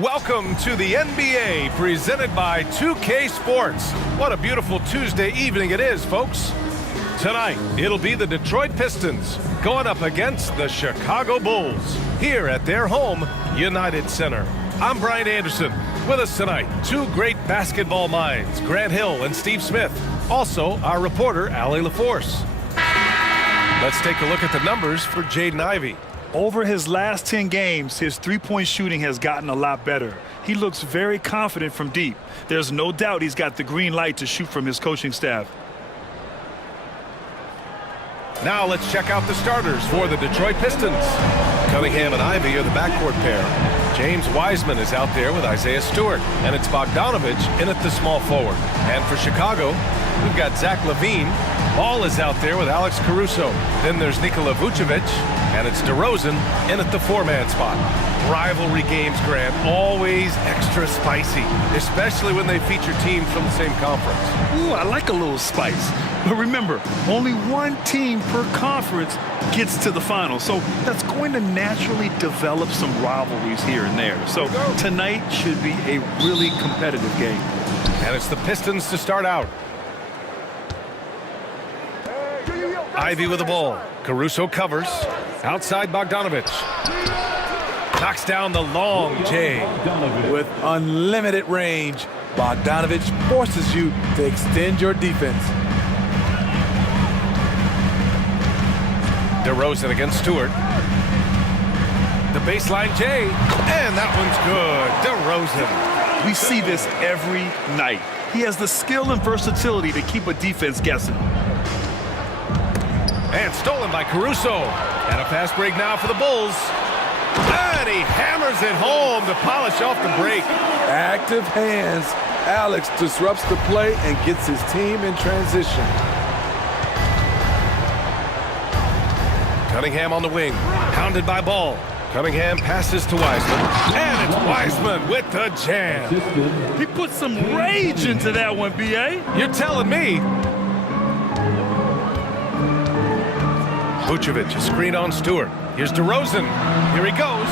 Welcome to the NBA, presented by 2K Sports. What a beautiful Tuesday evening it is, folks. Tonight, it'll be the Detroit Pistons going up against the Chicago Bulls here at their home, United Center. I'm Brian Anderson. With us tonight, two great basketball minds, Grant Hill and Steve Smith. Also, our reporter, Allie LaForce. Let's take a look at the numbers for Jaden Ivey. Over his last 10 games, his three-point shooting has gotten a lot better. He looks very confident from deep. There's no doubt he's got the green light to shoot from his coaching staff. Now let's check out the starters for the Detroit Pistons. Cunningham and Ivey are the backcourt pair. James Wiseman is out there with Isaiah Stewart, and it's Bogdanovich in at the small forward. And for Chicago, we've got Zach LaVine. Ball is out there with Alex Caruso. Then there's Nikola Vucevic, and it's DeRozan in at the four-man spot. Rivalry games, Grant, always extra spicy, especially when they feature teams from the same conference. Ooh, I like a little spice. But remember, only one team per conference gets to the final, so that's going to naturally develop some rivalries here and there. So tonight should be a really competitive game. And it's the Pistons to start out. Ivey with the ball. Caruso covers. Outside Bogdanovich. Knocks down the long J. With unlimited range, Bogdanovich forces you to extend your defense. DeRozan against Stewart. The baseline J. And that one's good. DeRozan. We see this every night. He has the skill and versatility to keep a defense guessing. And stolen by Caruso. And a fast break now for the Bulls. And he hammers it home to polish off the break. Active hands. Alex disrupts the play and gets his team in transition. Cunningham on the wing. Pounded by Ball. Cunningham passes to Wiseman. And it's Wiseman with the jam. He put some rage into that one, B.A. You're telling me. Vucevic, a screen on Stewart. Here's DeRozan. Here he goes.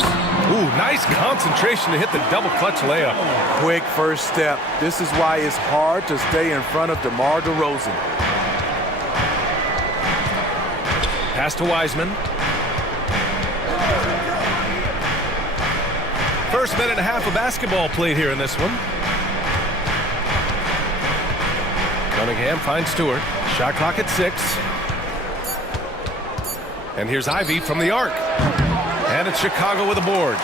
Ooh, nice concentration to hit the double clutch layup. Quick first step. This is why it's hard to stay in front of DeMar DeRozan. Pass to Wiseman. First minute and a half of basketball played here in this one. Cunningham finds Stewart. Shot clock at 6. And here's Ivey from the arc. And it's Chicago with a board.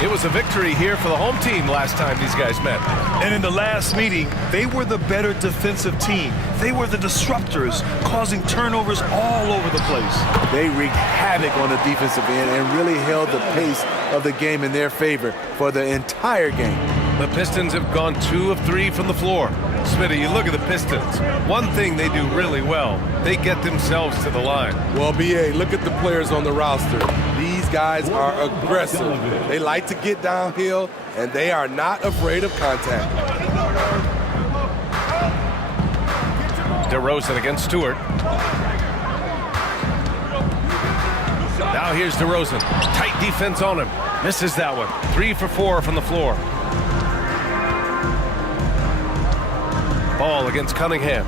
It was a victory here for the home team last time these guys met. And in the last meeting, they were the better defensive team. They were the disruptors, causing turnovers all over the place. They wreaked havoc on the defensive end and really held the pace of the game in their favor for the entire game. The Pistons have gone 2 of 3 from the floor. Smitty, you look at the Pistons. One thing they do really well, they get themselves to the line. Well, B.A., look at the players on the roster. These guys are aggressive. They like to get downhill, and they are not afraid of contact. DeRozan against Stewart. Now here's DeRozan. Tight defense on him. Misses that one. 3 for 4 from the floor. Ball against Cunningham.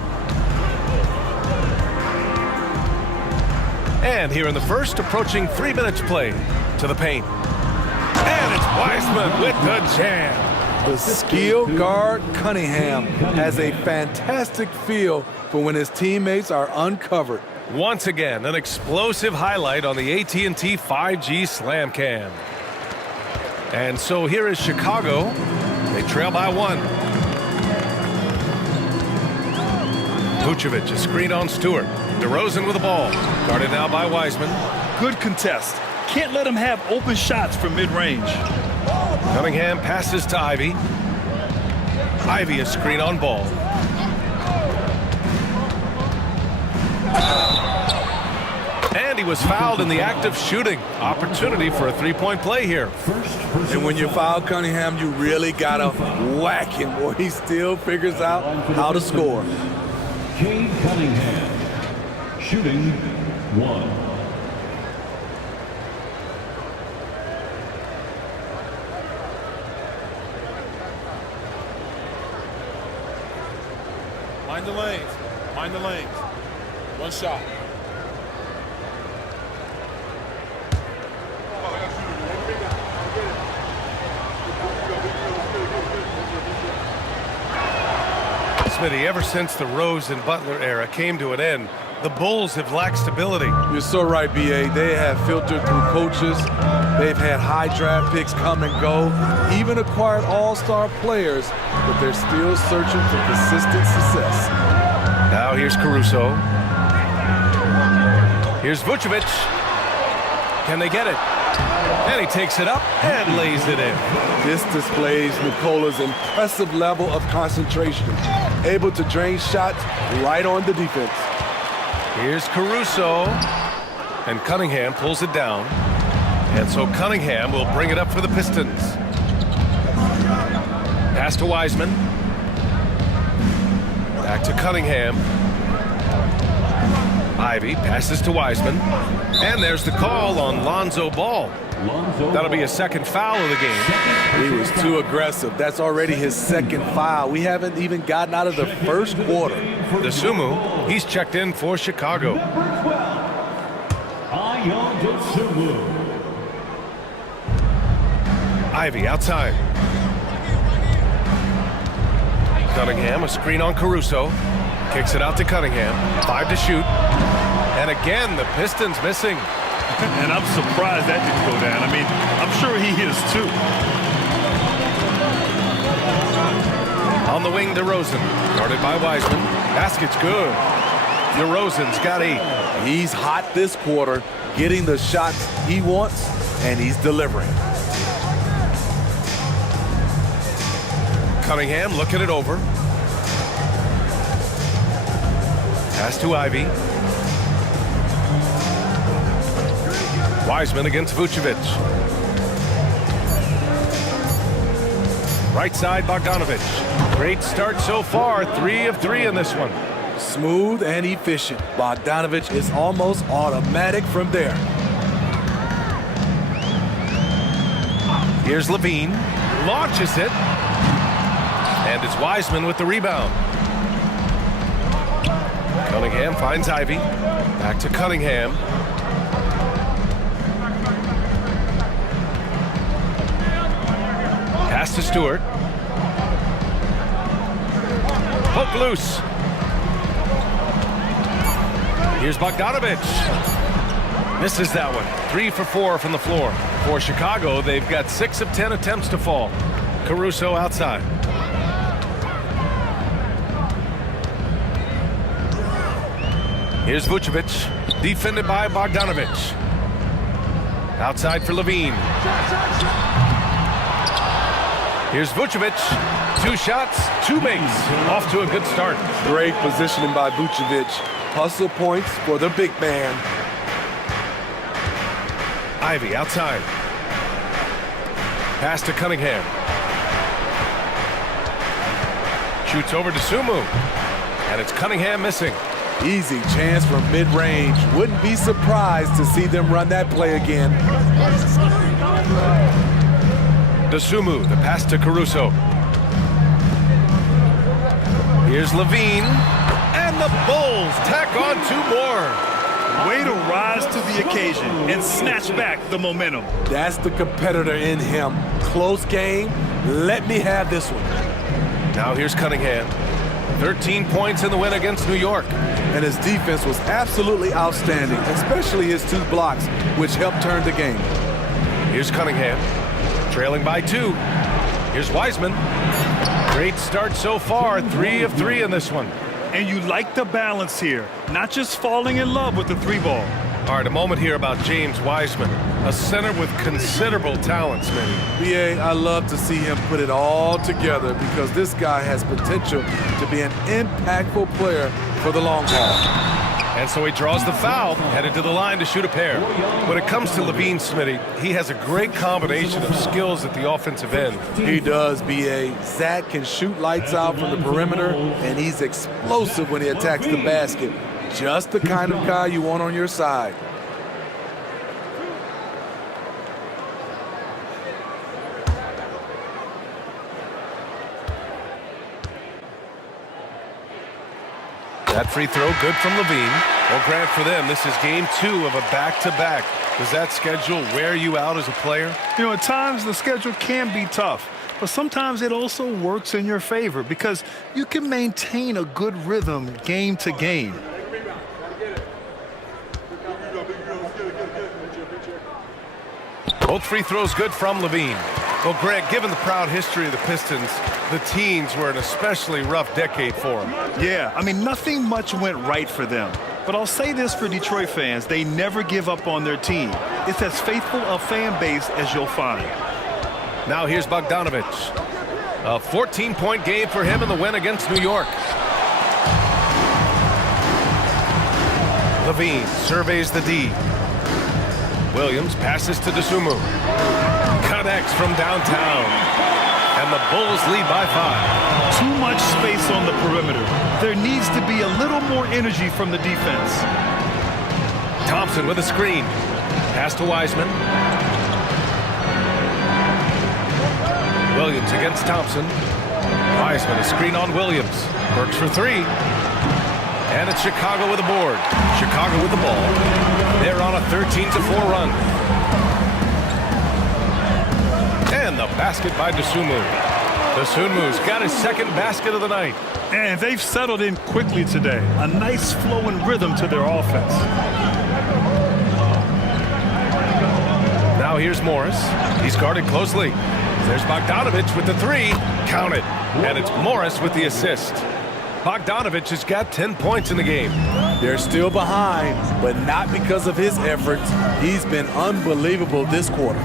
And here in the first, approaching 3 minutes play to the paint. And it's Wiseman with the jam. The skilled guard Cunningham has a fantastic feel for when his teammates are uncovered. Once again, an explosive highlight on the AT&T 5G Slam Cam. And so here is Chicago. They trail by 1. Vucevic, a screen on Stewart. DeRozan with the ball. Guarded now by Wiseman. Good contest. Can't let him have open shots from mid-range. Cunningham passes to Ivey. Ivey, a screen on Ball. And he was fouled in the act of shooting. Opportunity for a three-point play here. And when you foul Cunningham, you really got to whack him, or he still figures out how to score. Cade Cunningham, shooting 1. Mind the lanes. Mind the lanes. One shot. Smitty, ever since the Rose and Butler era came to an end, the Bulls have lacked stability. You're so right, B.A. They have filtered through coaches. They've had high draft picks come and go, even acquired all-star players, but they're still searching for consistent success. Now here's Caruso. Here's Vucevic. Can they get it? And he takes it up and lays it in. This displays Nikola's impressive level of concentration, able to drain shots right on the defense. Here's Caruso. And Cunningham pulls it down. And so Cunningham will bring it up for the Pistons. Pass to Wiseman. Back to Cunningham. Ivy passes to Wiseman. And there's the call on Lonzo Ball. That'll be a second foul of the game. He was too aggressive. That's already his second foul. We haven't even gotten out of the first quarter. Dosunmu, he's checked in for Chicago. Ivy outside. Cunningham, a screen on Caruso. Kicks it out to Cunningham. 5 to shoot. And again, the Pistons missing. And I'm surprised that didn't go down. I mean, I'm sure he is too. On the wing, DeRozan. Guarded by Wiseman. Basket's good. DeRozan's got 8. He's hot this quarter, getting the shots he wants, and he's delivering. Cunningham looking it over. Pass to Ivy. Wiseman against Vucevic. Right side, Bogdanovic. Great start so far. 3 of 3 in this one. Smooth and efficient. Bogdanovic is almost automatic from there. Here's Levine. Launches it. And it's Wiseman with the rebound. Cunningham finds Ivy. Back to Cunningham. Pass to Stewart. Poke loose. Here's Bogdanovic. Misses that one. 3 for 4 from the floor. For Chicago, they've got 6 of 10 attempts to fall. Caruso outside. Here's Vucevic, defended by Bogdanovic. Outside for Levine. Here's Vucevic. 2 shots, 2 makes. Off to a good start. Great positioning by Vucevic. Hustle points for the big man. Ivy outside. Pass to Cunningham. Shoots over to Sumu. And it's Cunningham missing. Easy chance from mid-range. Wouldn't be surprised to see them run that play again. Dosunmu, the pass to Caruso. Here's Levine. And the Bulls tack on 2 more. Way to rise to the occasion and snatch back the momentum. That's the competitor in him. Close game. Let me have this one. Now here's Cunningham. 13 points in the win against New York. And his defense was absolutely outstanding, especially his 2 blocks, which helped turn the game. Here's Cunningham, trailing by 2. Here's Wiseman. Great start so far, 3 of 3 in this one. And you like the balance here, not just falling in love with the 3-ball. All right, a moment here about James Wiseman, a center with considerable talent, Smitty. B.A., I love to see him put it all together because this guy has potential to be an impactful player for the long haul. And so he draws the foul, headed to the line to shoot a pair. When it comes to Levine, Smitty, he has a great combination of skills at the offensive end. He does, B.A. Zach can shoot lights out from the perimeter, and he's explosive when he attacks the basket. Just the kind of guy you want on your side. That free throw good from Levine. Well, Grant, for them, this is game 2 of a back-to-back. Does that schedule wear you out as a player? You know, at times the schedule can be tough, but sometimes it also works in your favor because you can maintain a good rhythm game to game. Both free throws good from Levine. Well, Greg, given the proud history of the Pistons, the teens were an especially rough decade for them. Yeah, I mean, nothing much went right for them. But I'll say this for Detroit fans, they never give up on their team. It's as faithful a fan base as you'll find. Now here's Bogdanovich. A 14-point game for him in the win against New York. Levine surveys the D. Williams passes to Dosunmu. Connects from downtown. And the Bulls lead by 5. Too much space on the perimeter. There needs to be a little more energy from the defense. Thompson with a screen. Pass to Wiseman. Williams against Thompson. Wiseman, a screen on Williams. Works for 3. And it's Chicago with a board. Chicago with the ball. They're on a 13-4 run. And the basket by Dosunmu. Dosunmu's got his second basket of the night. And they've settled in quickly today. A nice flowing rhythm to their offense. Now here's Morris. He's guarded closely. There's Bogdanovich with the 3. Count it. And it's Morris with the assist. Bogdanovich has got 10 points in the game. They're still behind, but not because of his efforts. He's been unbelievable this quarter.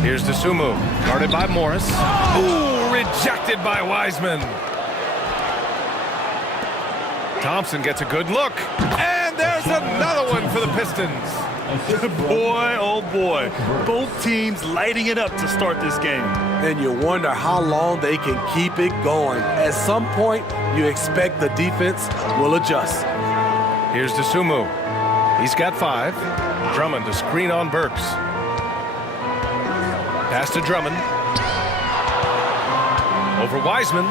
Here's Dosunmu, guarded by Morris. Ooh, rejected by Wiseman. Thompson gets a good look. And there's another one for the Pistons. Boy, oh boy. Both teams lighting it up to start this game. And you wonder how long they can keep it going. At some point, you expect the defense will adjust. Here's Dosunmu. He's got 5. Drummond to screen on Burks. Pass to Drummond. Over Wiseman.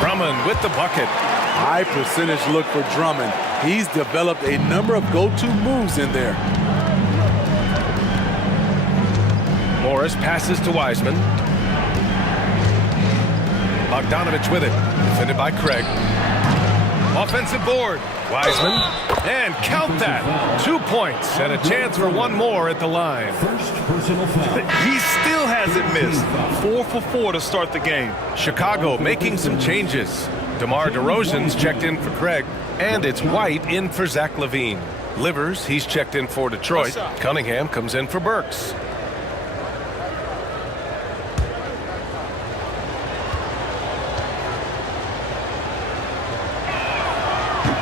Drummond with the bucket. High percentage look for Drummond. He's developed a number of go-to moves in there. Morris passes to Wiseman. Bogdanovich with it. Defended by Craig. Offensive board. Wiseman. And count that. 2 points and a chance for one more at the line. First personal foul. He still hasn't missed. 4 for 4 to start the game. Chicago making some changes. DeMar DeRozan's checked in for Craig. And it's White in for Zach LaVine. Livers, he's checked in for Detroit. Cunningham comes in for Burks.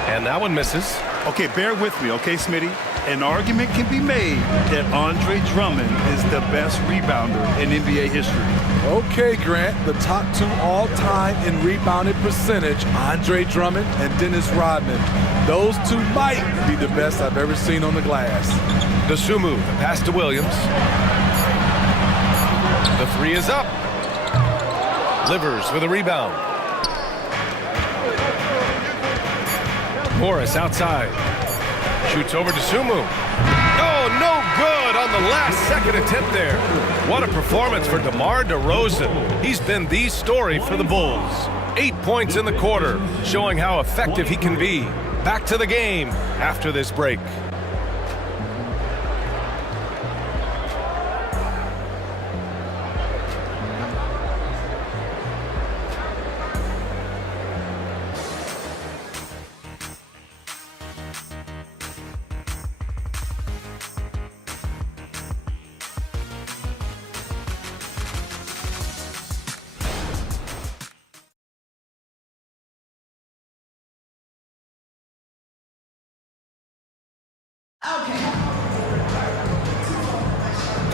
And that one misses. Okay, bear with me, okay, Smitty? An argument can be made that Andre Drummond is the best rebounder in NBA history. Okay, Grant, the top 2 all-time in rebounded percentage, Andre Drummond and Dennis Rodman. Those 2 might be the best I've ever seen on the glass. Dosunmu, the pass to Williams. The 3 is up. Livers with a rebound. Morris outside. Shoots over to Dosunmu. Oh, no good on the last-second attempt there. What a performance for DeMar DeRozan. He's been the story for the Bulls. 8 points in the quarter, showing how effective he can be. Back to the game after this break.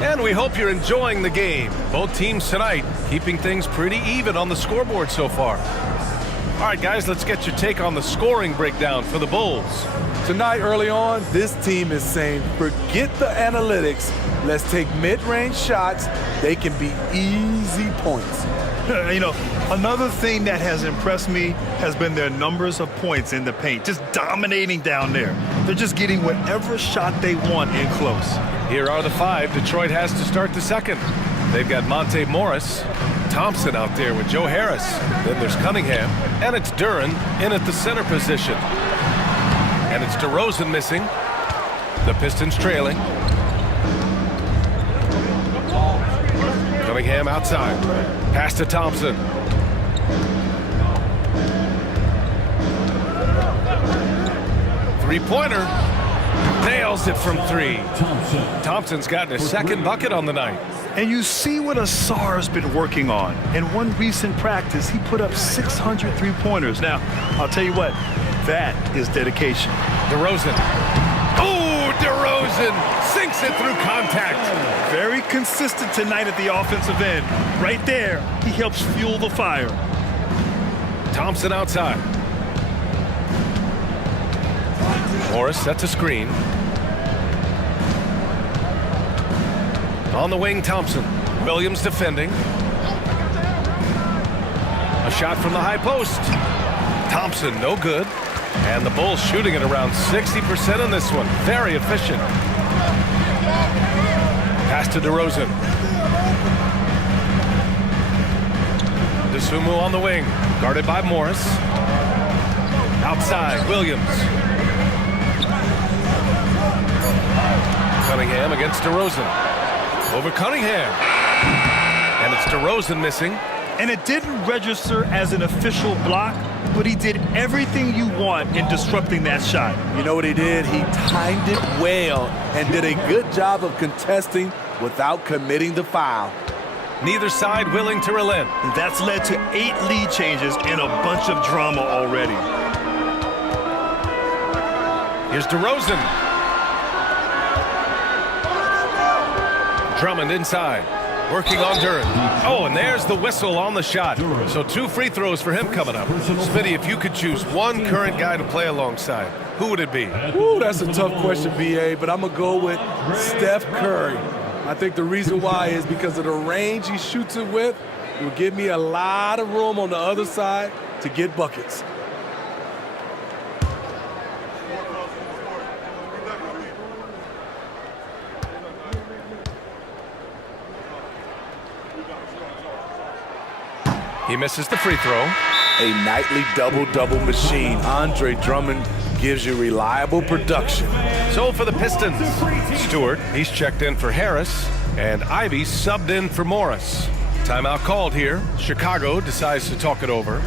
And we hope you're enjoying the game. Both teams tonight keeping things pretty even on the scoreboard so far. All right, guys, let's get your take on the scoring breakdown for the Bulls. Tonight, early on, this team is saying, forget the analytics. Let's take mid-range shots. They can be easy points. You know, another thing that has impressed me has been their numbers of points in the paint, just dominating down there. They're just getting whatever shot they want in close. Here are the 5 Detroit has to start the second. They've got Monte Morris, Thompson out there with Joe Harris. Then there's Cunningham, and it's Duren in at the center position. And it's DeRozan missing. The Pistons trailing. Cunningham outside. Pass to Thompson. Three-pointer. Nails it from 3. Thompson's gotten his second bucket on the night. And you see what Asar's been working on. In one recent practice, he put up 600 three-pointers. Now, I'll tell you what, that is dedication. DeRozan. Oh, DeRozan sinks it through contact. Very consistent tonight at the offensive end. Right there, he helps fuel the fire. Thompson outside. Morris sets a screen. On the wing, Thompson. Williams defending. A shot from the high post. Thompson, no good. And the Bulls shooting at around 60% in this one. Very efficient. Pass to DeRozan. DeSumo on the wing. Guarded by Morris. Outside, Williams. Cunningham against DeRozan. Over Cunningham. And it's DeRozan missing. And it didn't register as an official block, but he did everything you want in disrupting that shot. You know what he did? He timed it well and did a good job of contesting without committing the foul. Neither side willing to relent. That's led to 8 lead changes and a bunch of drama already. Here's DeRozan. Drummond inside, working on Duren. Oh, and there's the whistle on the shot. So 2 free throws for him coming up. Smitty, if you could choose one current guy to play alongside, who would it be? Ooh, that's a tough question, BA, but I'm going to go with Steph Curry. I think the reason why is because of the range he shoots it with. It will give me a lot of room on the other side to get buckets. He misses the free throw. A nightly double-double machine. Andre Drummond gives you reliable production. So for the Pistons, Stewart, he's checked in for Harris, and Ivy subbed in for Morris. Timeout called here. Chicago decides to talk it over.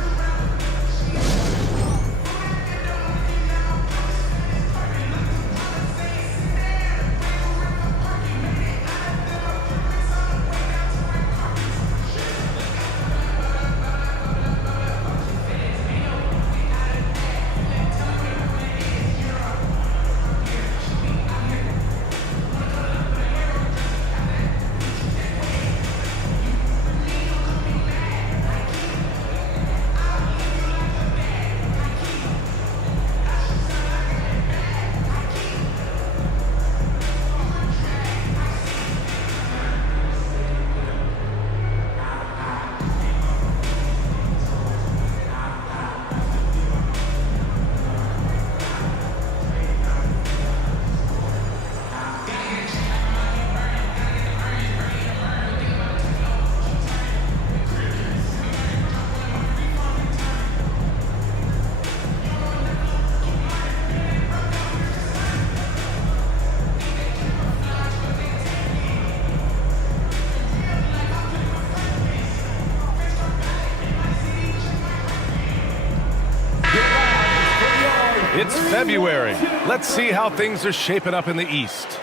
It's February. Let's see how things are shaping up in the East.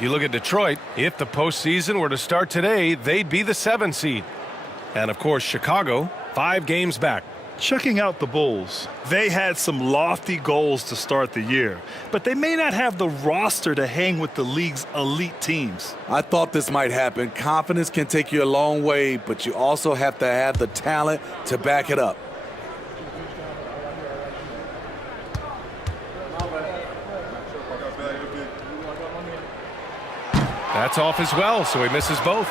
You look at Detroit, if the postseason were to start today, they'd be the 7 seed. And of course, Chicago, 5 games back. Checking out the Bulls, they had some lofty goals to start the year, but they may not have the roster to hang with the league's elite teams. I thought this might happen. Confidence can take you a long way, but you also have to have the talent to back it up. That's off as well, so he misses both.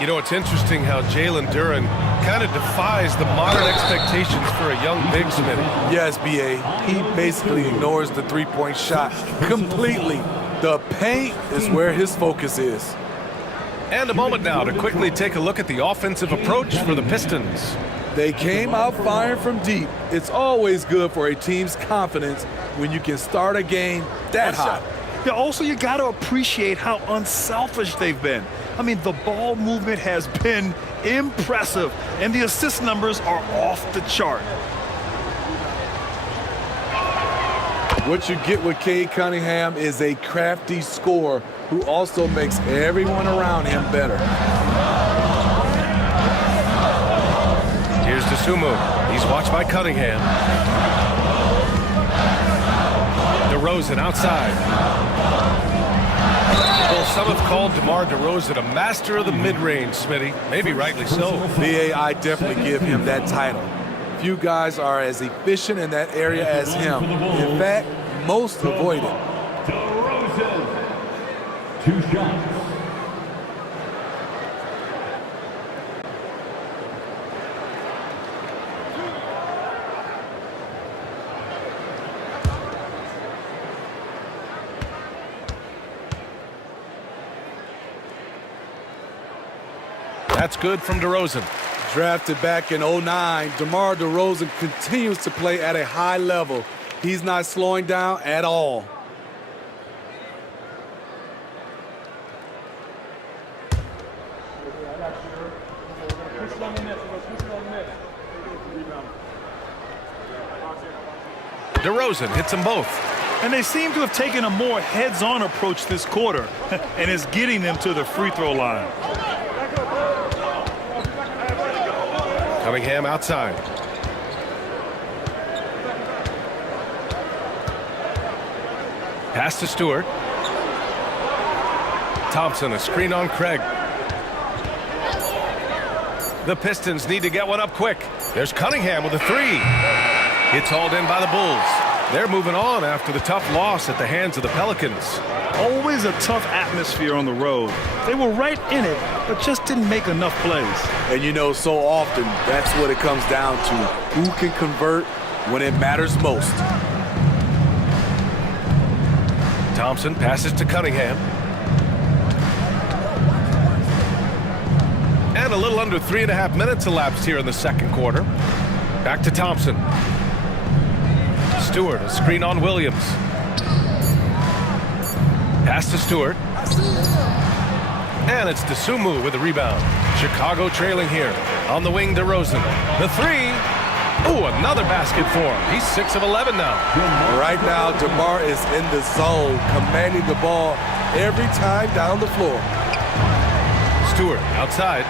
You know, it's interesting how Jalen Duren kind of defies the modern expectations for a young big Smitty. Yes, B.A. He basically ignores the three-point shot completely. The paint is where his focus is. And a moment now to quickly take a look at the offensive approach for the Pistons. They came out firing from deep. It's always good for a team's confidence when you can start a game that hot. Yeah, also, you got to appreciate how unselfish they've been. I mean, the ball movement has been impressive, and the assist numbers are off the chart. What you get with Cade Cunningham is a crafty scorer who also makes everyone around him better. Here's DeSumo. He's watched by Cunningham. DeRozan outside. Well, some have called DeMar DeRozan a master of the mid-range, Smitty. Maybe rightly so. B.A., I definitely give him that title. Few guys are as efficient in that area as him. In fact, most avoid it. DeRozan. 2 shots. That's good from DeRozan. Drafted back in '09, DeMar DeRozan continues to play at a high level. He's not slowing down at all. DeRozan hits them both. And they seem to have taken a more heads-on approach this quarter, and it's getting them to the free throw line. Cunningham outside. Pass to Stewart. Thompson, a screen on Craig. The Pistons need to get one up quick. There's Cunningham with a 3. It's hauled in by the Bulls. They're moving on after the tough loss at the hands of the Pelicans. Always a tough atmosphere on the road. They were right in it, but just didn't make enough plays. And you know, so often, that's what it comes down to. Who can convert when it matters most? Thompson passes to Cunningham. And a little under 3.5 minutes elapsed here in the second quarter. Back to Thompson. Stewart, a screen on Williams. Pass to Stewart. And it's DeSumo with the rebound. Chicago trailing here. On the wing, DeRozan. The 3. Ooh, another basket for him. He's 6 of 11 now. Right now, DeMar is in the zone, commanding the ball every time down the floor. Stewart outside.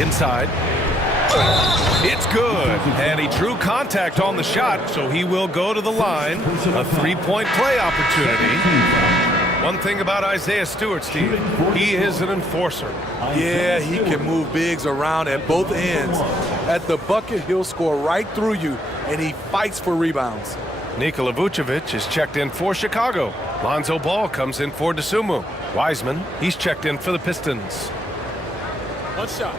Inside. It's good. And he drew contact on the shot, so he will go to the line. A 3-point play opportunity. One thing about Isaiah Stewart, Steve, he is an enforcer. Yeah, he can move bigs around at both ends. At the bucket, he'll score right through you, and he fights for rebounds. Nikola Vucevic is checked in for Chicago. Lonzo Ball comes in for DeSumo. Wiseman, he's checked in for the Pistons. 1 shot.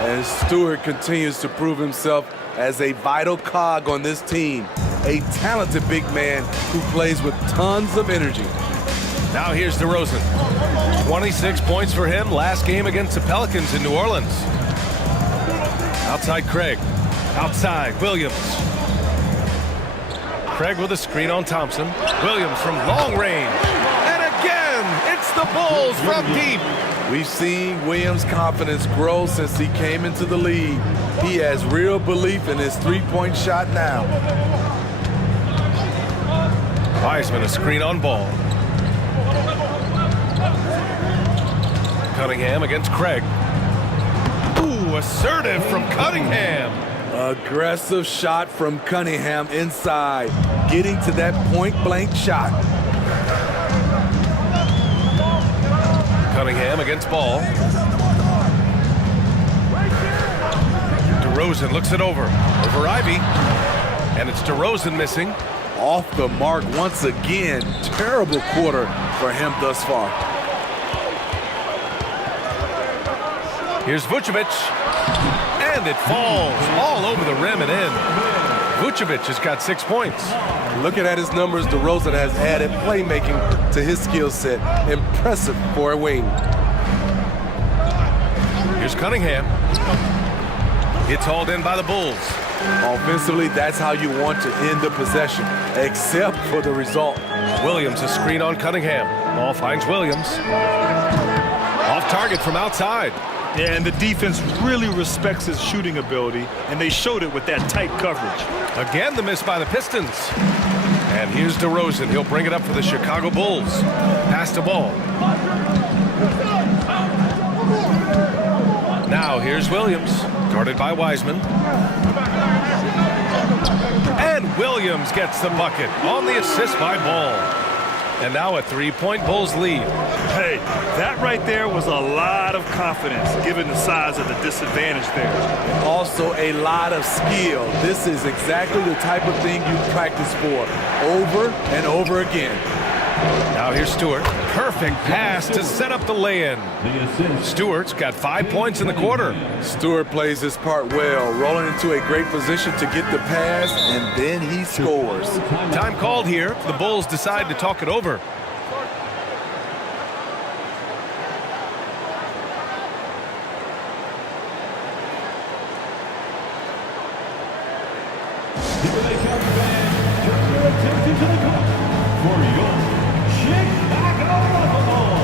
And Stewart continues to prove himself as a vital cog on this team. A talented big man who plays with tons of energy. Now here's DeRozan. 26 points for him last game against the Pelicans in New Orleans. Outside Craig. Outside Williams. Craig with a screen on Thompson. Williams from long range. And again, it's the Bulls from deep. We've seen Williams' confidence grow since he came into the league. He has real belief in his three-point shot now. Wiseman, a screen on Ball. Cunningham against Craig. Ooh, assertive from Cunningham. Aggressive shot from Cunningham inside, getting to that point-blank shot. Cunningham against Ball. DeRozan looks it over Ivy. And it's DeRozan missing. Off the mark once again. Terrible quarter for him thus far. Here's Vucevic. And it falls all over the rim and in. Vucevic has got 6 points. Looking at his numbers, DeRozan has added playmaking to his skill set. Impressive for a wing. Here's Cunningham. It's hauled in by the Bulls. Offensively, that's how you want to end the possession, except for the result. Williams, a screen on Cunningham. Ball finds Williams. Off target from outside. Yeah, and the defense really respects his shooting ability, and they showed it with that tight coverage. Again, the miss by the Pistons. And here's DeRozan. He'll bring it up for the Chicago Bulls. Pass the ball. Now here's Williams, guarded by Wiseman. And Williams gets the bucket on the assist by Ball. And now a 3-point Bulls lead. Hey, that right there was a lot of confidence, given the size of the disadvantage there. Also a lot of skill. This is exactly the type of thing you practice for over and over again. Now here's Stewart. Perfect pass to set up the lay-in. Stewart's got 5 points in the quarter. Stewart plays his part well, rolling into a great position to get the pass, and then he scores. Time called here. The Bulls decide to talk it over. Here they come, fans. Turn your attention to the court for your Chicago Bulls.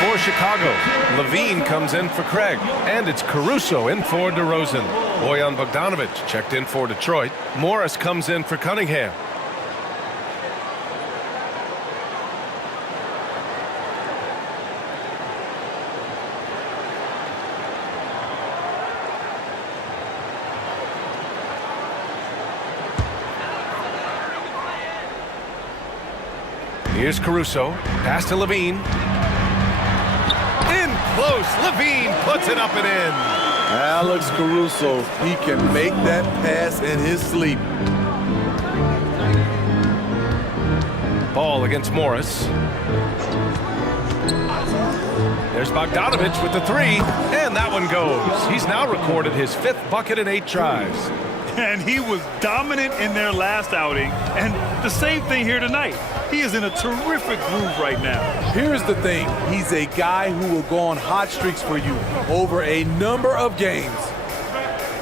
For Chicago, Levine comes in for Craig, and it's Caruso in for DeRozan. Bojan Bogdanovic checked in for Detroit. Morris comes in for Cunningham. Here's Caruso, pass to Levine. Close. Levine puts it up and in. Alex Caruso, he can make that pass in his sleep. Ball against Morris. There's Bogdanovic with the three, and that one goes. He's now recorded his 5th bucket in 8 tries. And he was dominant in their last outing, and the same thing here tonight. He is in a terrific groove right now. Here's the thing. He's a guy who will go on hot streaks for you over a number of games.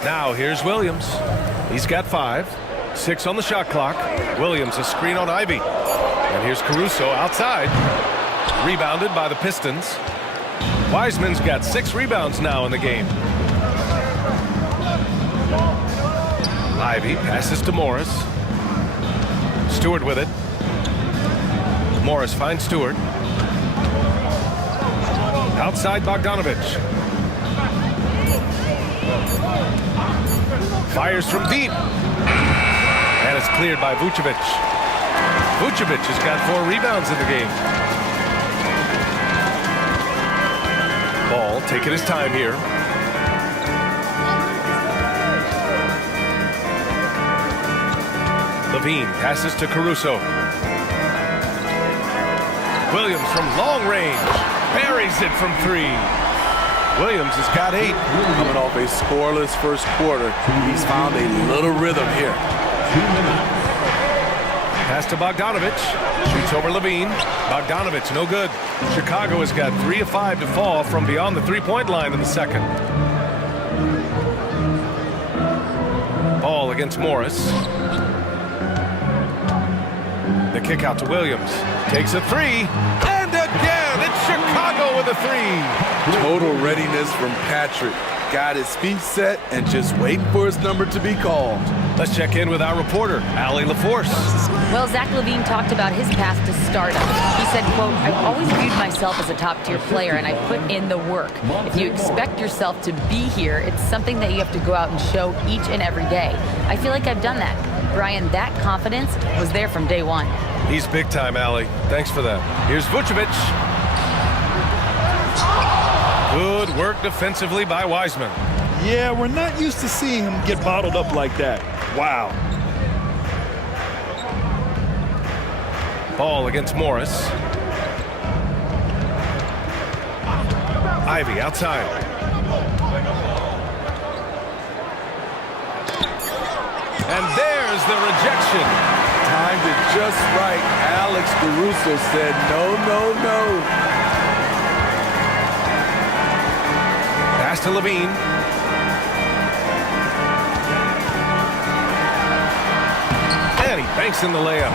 Now here's Williams. He's got 5. 6 on the shot clock. Williams a screen on Ivy. And here's Caruso outside. Rebounded by the Pistons. Wiseman's got 6 rebounds now in the game. Ivy passes to Morris. Stewart with it. Morris finds Stewart. Outside Bogdanovic. Fires from deep. And it's cleared by Vucevic. Vucevic has got 4 rebounds in the game. Ball taking his time here. Levine passes to Caruso. Williams from long range. Buries it from 3. Williams has got 8. Coming off a scoreless first quarter, he's found a little rhythm here. Pass to Bogdanovich. Shoots over Levine. Bogdanovich, no good. Chicago has got 3 of 5 to fall from beyond the three-point line in the second. Ball against Morris. The kick out to Williams. Takes a 3. And again, it's Chicago with a 3. Total readiness from Patrick. Got his feet set and just waiting for his number to be called. Let's check in with our reporter, Allie LaForce. Well, Zach LaVine talked about his path to stardom. He said, quote, "I've always viewed myself as a top-tier player, and I put in the work. If you expect yourself to be here, it's something that you have to go out and show each and every day. I feel like I've done that." Brian, that confidence was there from day one. He's big time, Allie. Thanks for that. Here's Vucevic. Good work defensively by Wiseman. Yeah, we're not used to seeing him get bottled up like that. Wow. Ball against Morris. Ivy outside. And there's the rejection. Timed it just right. Alex Caruso said no, no, no. Pass to Levine. And he banks in the layup.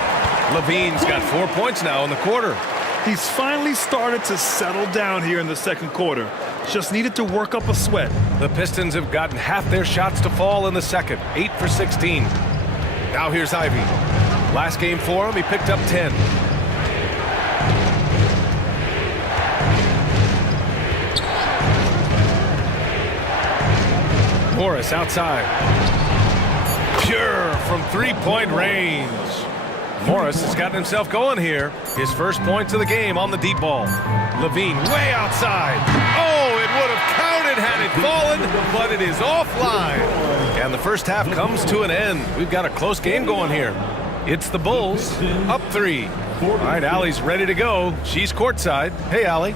Levine's got 4 points now in the quarter. He's finally started to settle down here in the second quarter. Just needed to work up a sweat. The Pistons have gotten half their shots to fall in the second. 8 for 16. Now here's Ivy. Last game for him, he picked up 10. Morris outside. Pure from three-point range. Morris has gotten himself going here. His first points of the game on the deep ball. Levine way outside. Oh, it would have counted had it fallen, but it is offline. And the first half comes to an end. We've got a close game going here. It's the Bulls up 3. All right, Allie's ready to go. She's courtside. Hey, Allie.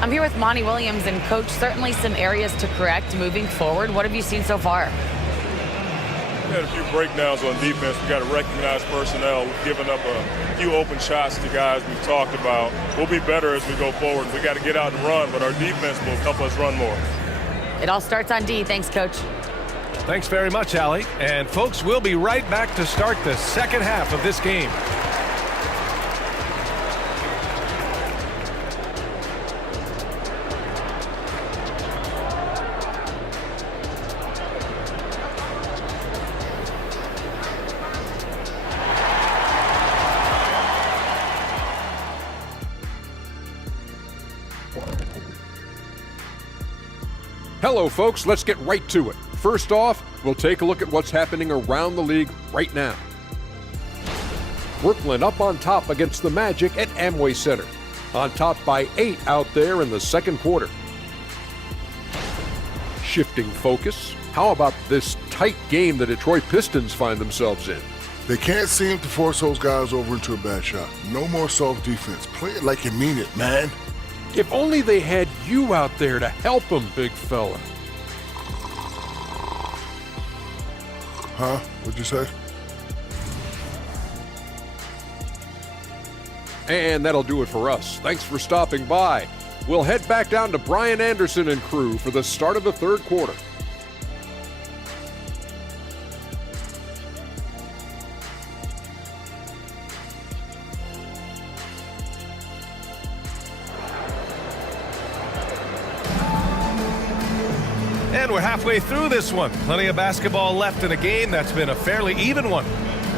I'm here with Monty Williams, and Coach, certainly some areas to correct moving forward. What have you seen so far? We had a few breakdowns on defense. We got to recognize personnel. We've given up a few open shots to guys we've talked about. We'll be better as we go forward. We got to get out and run, but our defense will help us run more. It all starts on D. Thanks, Coach. Thanks very much, Allie. And folks, we'll be right back to start the second half of this game. Hello, folks. Let's get right to it. First off, we'll take a look at what's happening around the league right now. Brooklyn up on top against the Magic at Amway Center. On top by 8 out there in the second quarter. Shifting focus, how about this tight game the Detroit Pistons find themselves in? They can't seem to force those guys over into a bad shot. No more self-defense. Play it like you mean it, man. If only they had you out there to help them, big fella. Huh? What'd you say? And that'll do it for us. Thanks for stopping by. We'll head back down to Brian Anderson and crew for the start of the third quarter. And we're halfway through this one. Plenty of basketball left in a game that's been a fairly even one.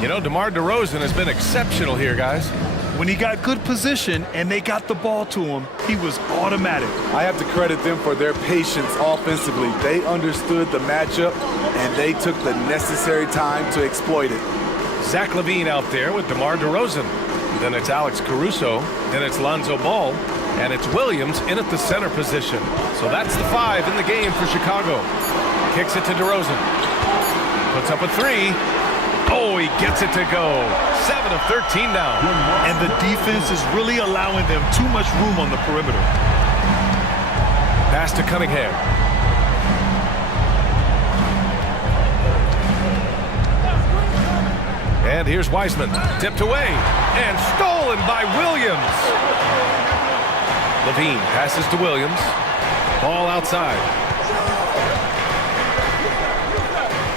You know, DeMar DeRozan has been exceptional here, guys. When he got good position and they got the ball to him, he was automatic. I have to credit them for their patience offensively. They understood the matchup, and they took the necessary time to exploit it. Zach LaVine out there with DeMar DeRozan. Then it's Alex Caruso. Then it's Lonzo Ball. And it's Williams in at the center position. So that's the 5 in the game for Chicago. Kicks it to DeRozan. Puts up a 3. Oh, he gets it to go. 7 of 13 now. And the defense is really allowing them too much room on the perimeter. Pass to Cunningham. And here's Wiseman. Tipped away. And stolen by Williams. Levine passes to Williams. Ball outside.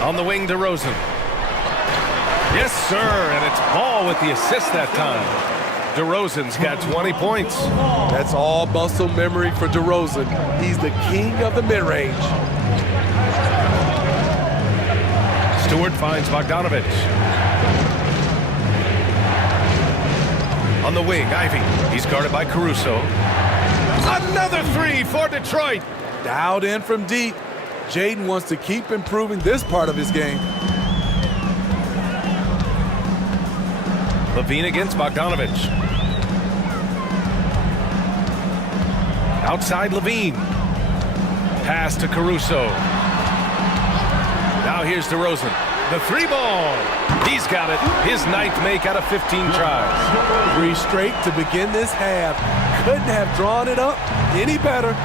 On the wing, DeRozan. Yes, sir. And it's Ball with the assist that time. DeRozan's got 20 points. That's all muscle memory for DeRozan. He's the king of the mid-range. Stewart finds Bogdanovich. On the wing, Ivy. He's guarded by Caruso. Another three for Detroit. Dialed in from deep. Jaden wants to keep improving this part of his game. Levine against Bogdanovich. Outside Levine. Pass to Caruso. Now here's DeRozan. The three ball. He's got it. His 9th make out of 15 tries. 3 straight to begin this half. Couldn't have drawn it up any better.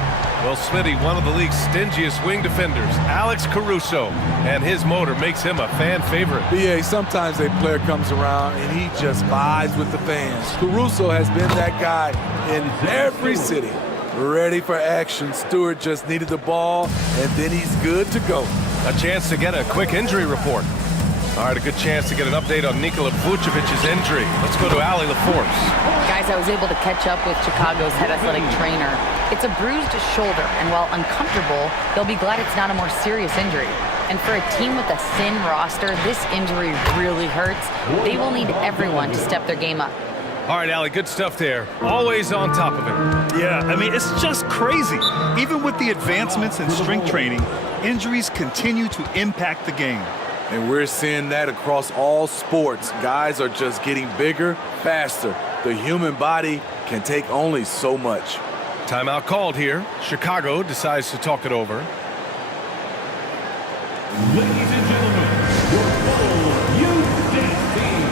Well, Smitty, one of the league's stingiest wing defenders, Alex Caruso, and his motor makes him a fan favorite. BA, sometimes a player comes around and he just vibes with the fans. Caruso has been that guy in every city. Ready for action. Stewart just needed the ball, and then he's good to go. A chance to get a quick injury report. All right, a good chance to get an update on Nikola Vucevic's injury. Let's go to Allie LaForce. Guys, I was able to catch up with Chicago's head athletic trainer. It's a bruised shoulder, and while uncomfortable, they'll be glad it's not a more serious injury. And for a team with a thin roster, this injury really hurts. They will need everyone to step their game up. All right, Allie, good stuff there. Always on top of it. Yeah, I mean, it's just crazy. Even with the advancements in strength training, injuries continue to impact the game. And we're seeing that across all sports. Guys are just getting bigger, faster. The human body can take only so much. Timeout called here. Chicago decides to talk it over. Ladies and gentlemen, your full youth dance team.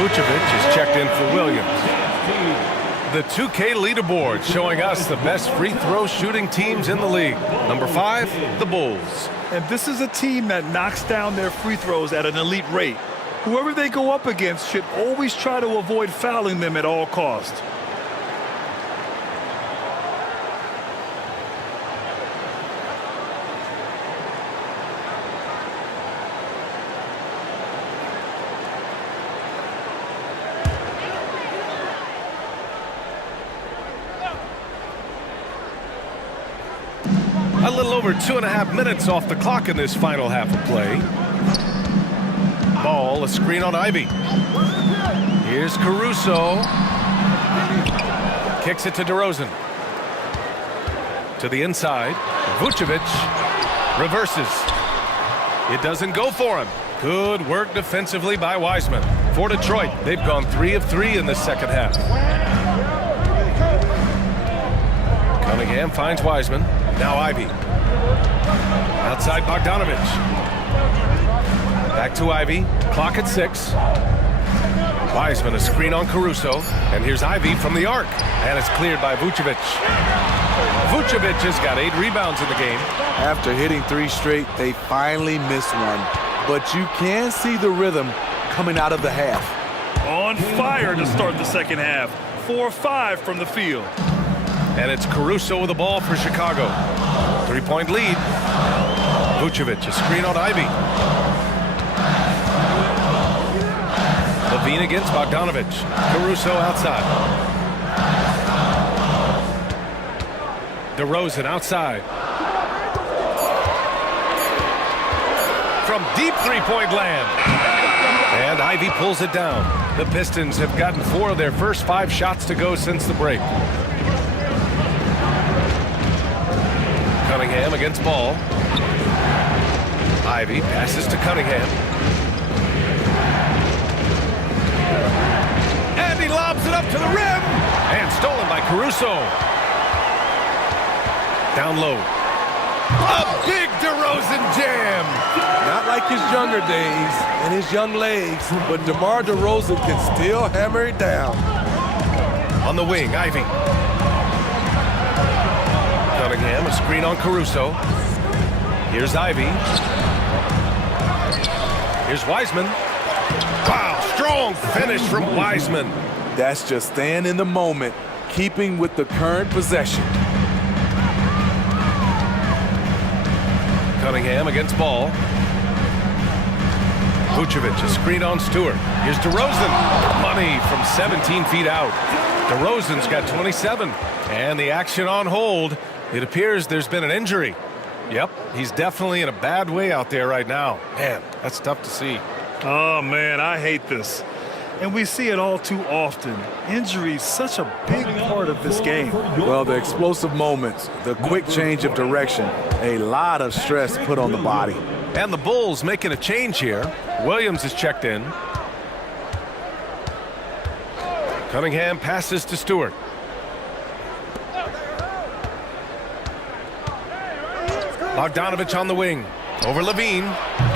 Vucevic is checked in for Williams. The 2K leaderboard showing us the best free throw shooting teams in the league. Number 5, the Bulls. And this is a team that knocks down their free throws at an elite rate. Whoever they go up against should always try to avoid fouling them at all costs. A little over 2.5 minutes off the clock in this final half of play. Ball, a screen on Ivy. Here's Caruso. Kicks it to DeRozan. To the inside. Vucevic reverses. It doesn't go for him. Good work defensively by Wiseman. For Detroit, they've gone 3 of 3 in the second half. Cunningham finds Wiseman. Now Ivy. Outside Bogdanovich. Back to Ivy. Clock at 6. Wiseman, a screen on Caruso. And here's Ivy from the arc. And it's cleared by Vucevic. Vucevic has got 8 rebounds in the game. After hitting 3 straight, they finally missed one. But you can see the rhythm coming out of the half. On fire to start the second half. 4-5 from the field. And it's Caruso with the ball for Chicago. 3-point lead. Vucevic, a screen on Ivy. Levine against Bogdanovich. Caruso outside. DeRozan outside. From deep 3-point land. And Ivy pulls it down. The Pistons have gotten 4 of their first 5 shots to go since the break. Cunningham against Ball. Ivy passes to Cunningham. And he lobs it up to the rim. And stolen by Caruso. Down low. A big DeRozan jam. Not like his younger days and his young legs, but DeMar DeRozan can still hammer it down. On the wing, Ivy. Cunningham, a screen on Caruso. Here's Ivy. Here's Wiseman. Wow, strong finish from Wiseman. That's just staying in the moment, keeping with the current possession. Cunningham against Ball. Vucevic, a screen on Stewart. Here's DeRozan. Money from 17 feet out. DeRozan's got 27. And the action on hold. It appears there's been an injury. Yep, he's definitely in a bad way out there right now. Man, that's tough to see. Oh, man, I hate this. And we see it all too often. Injury is such a big part of this game. Well, the explosive moments, the quick change of direction, a lot of stress put on the body. And the Bulls making a change here. Williams is checked in. Cunningham passes to Stewart. Bogdanovich on the wing. Over Levine.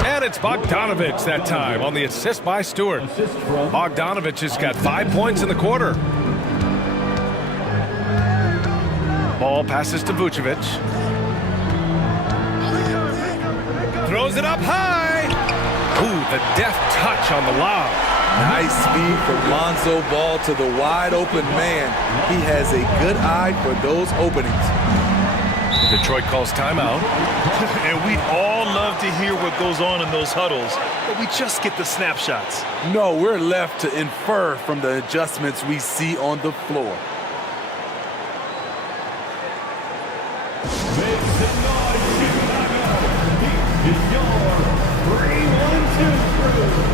And it's Bogdanovich that time on the assist by Stewart. Bogdanovich has got 5 points in the quarter. Ball passes to Vucevic. Throws it up high. Ooh, the deft touch on the lob. Nice speed from Lonzo Ball to the wide open man. He has a good eye for those openings. Detroit calls timeout. And we all love to hear what goes on in those huddles, but we just get the snapshots. No, we're left to infer from the adjustments we see on the floor. Make some noise, Chicago. This is your 3-1-2 crew.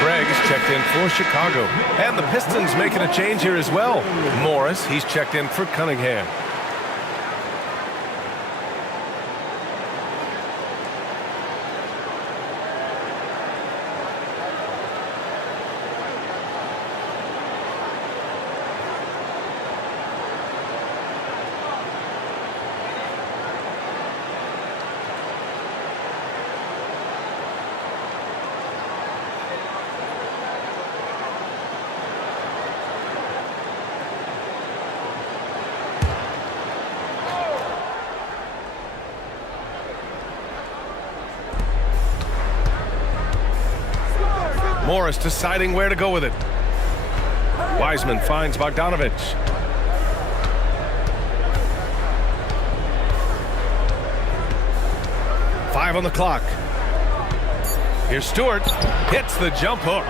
Craig is checked in for Chicago. And the Pistons making a change here as well. Morris, he's checked in for Cunningham. Morris deciding where to go with it. Wiseman finds Bogdanovich. Five on the clock. Here's Stewart. Hits the jump hook.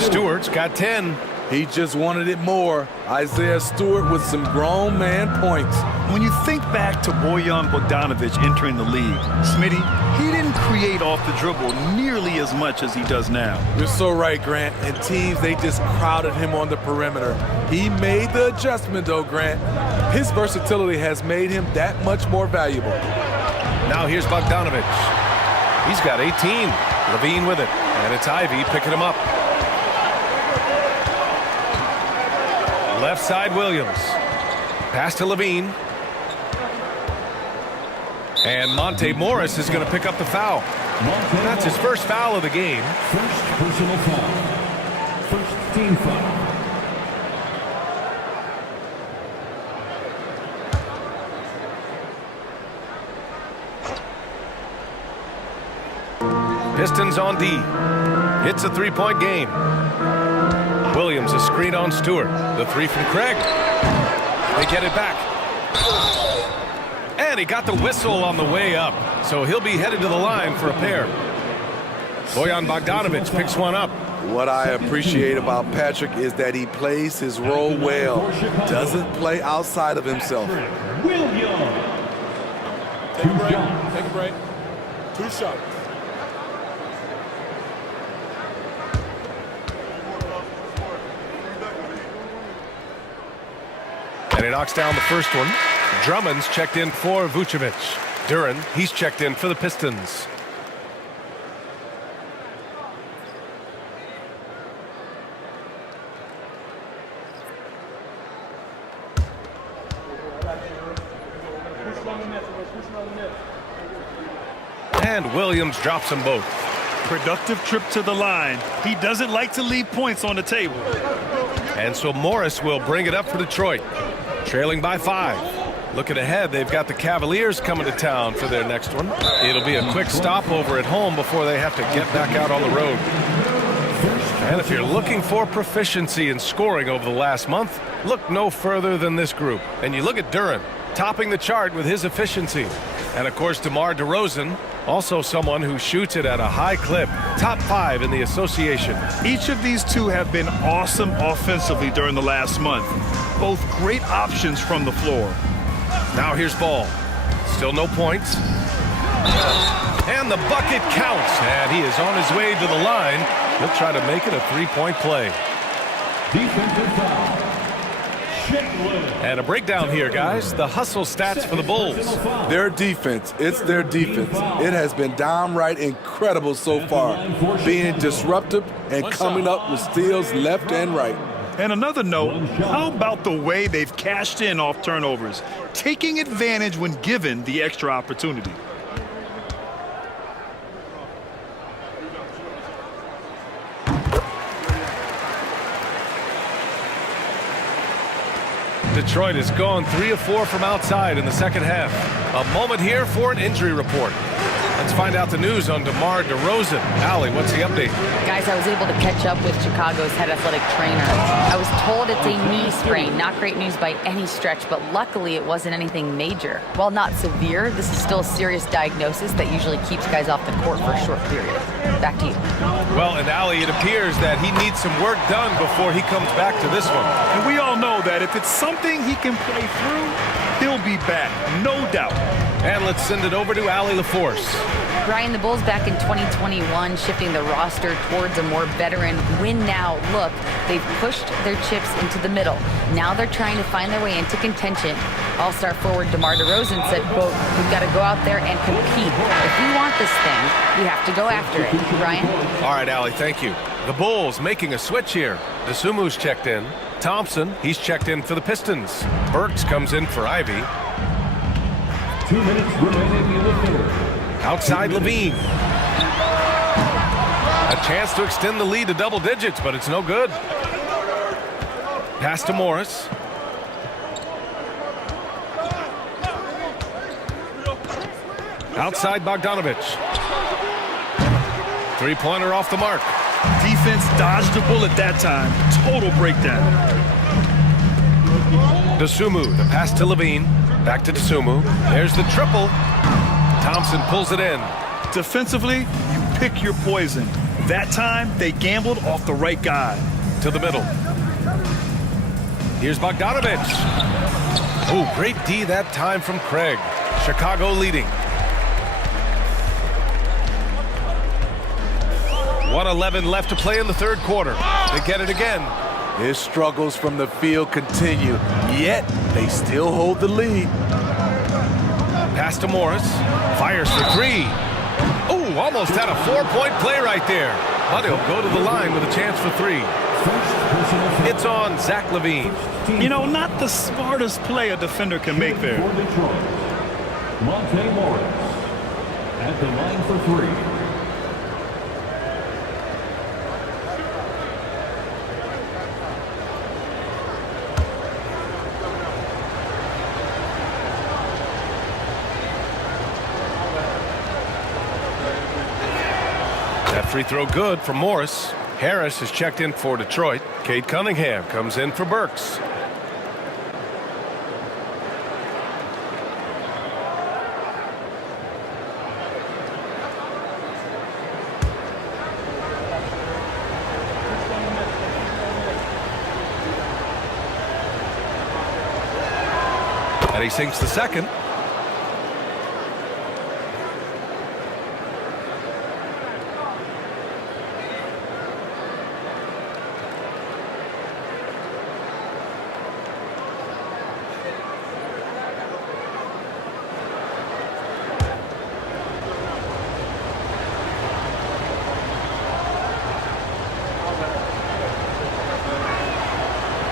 Stewart's got 10. He just wanted it more. Isaiah Stewart with some grown man points. When you think back to Bojan Bogdanovic entering the league, Smitty, he didn't create off the dribble nearly as much as he does now. You're so right, Grant. And teams, they just crowded him on the perimeter. He made the adjustment, though, Grant. His versatility has made him that much more valuable. Now here's Bogdanovich. He's got 18. Levine with it. And it's Ivy picking him up. Left side, Williams. Pass to Levine. And Monte Morris is going to pick up the foul. That's his first foul of the game. First personal foul. First team foul. Pistons on D. It's a three-point game. Williams a screen on Stewart. The three from Craig. They get it back. And he got the whistle on the way up. So he'll be headed to the line for a pair. Bojan Bogdanovic picks one up. What I appreciate about Patrick is that he plays his role well. Doesn't play outside of himself. Williams. Take a break. 2 shots. And he knocks down the first one. Drummond's checked in for Vucevic. Duran, he's checked in for the Pistons. And Williams drops them both. Productive trip to the line. He doesn't like to leave points on the table. And so Morris will bring it up for Detroit. Trailing by 5. Looking ahead, they've got the Cavaliers coming to town for their next one. It'll be a quick stopover at home before they have to get back out on the road. And if you're looking for proficiency in scoring over the last month, look no further than this group. And you look at Duran, topping the chart with his efficiency. And of course, DeMar DeRozan, also someone who shoots it at a high clip. Top 5 in the association. Each of these two have been awesome offensively during the last month. Both great options from the floor. Now here's Ball. Still no points. And the bucket counts. And he is on his way to the line. He'll try to make it a three-point play. Defensive foul. And a breakdown here, guys. The hustle stats for the Bulls. Their defense, it's their defense. It has been downright incredible so far, being disruptive and coming up with steals left and right. And another note, how about the way they've cashed in off turnovers, taking advantage when given the extra opportunity? Detroit has gone 3 of 4 from outside in the second half. A moment here for an injury report. Let's find out the news on DeMar DeRozan. Allie, what's the update? Guys, I was able to catch up with Chicago's head athletic trainer. I was told it's a knee sprain. Not great news by any stretch, but luckily it wasn't anything major. While not severe, this is still a serious diagnosis that usually keeps guys off the court for a short period. Back to you. Well, and Allie, it appears that he needs some work done before he comes back to this one. And we all know that if it's something he can play through, he'll be back, no doubt. And let's send it over to Allie LaForce. Brian, the Bulls back in 2021 shifting the roster towards a more veteran win-now look. They've pushed their chips into the middle. Now they're trying to find their way into contention. All-star forward DeMar DeRozan said, quote, "We've got to go out there and compete. If we want this thing, we have to go after it." Brian? All right, Allie, thank you. The Bulls making a switch here. DeSumu's checked in. Thompson, he's checked in for the Pistons. Burks comes in for Ivy. 2 minutes remaining in the third. Outside Levine. A chance to extend the lead to double digits, but it's no good. Pass to Morris. Outside Bogdanovich. Three-pointer off the mark. Defense dodged the bullet that time. Total breakdown. Dosunmu, the pass to Levine. Back to Dosunmu. There's the triple. Thompson pulls it in. Defensively, you pick your poison. That time, they gambled off the right guy. To the middle. Here's Bogdanovich. Oh, great D that time from Craig. Chicago leading. 1:11 left to play in the third quarter. They get it again. His struggles from the field continue, yet they still hold the lead. Pass to Morris. Fires for three. Oh, almost had a 4-point play right there. But he'll go to the line with a chance for three. It's on Zach LaVine. You know, not the smartest play a defender can make there. For Detroit, Monte Morris at the line for three. That free throw good for Morris. Harris is checked in for Detroit. Cade Cunningham comes in for Burks. And he sinks the second.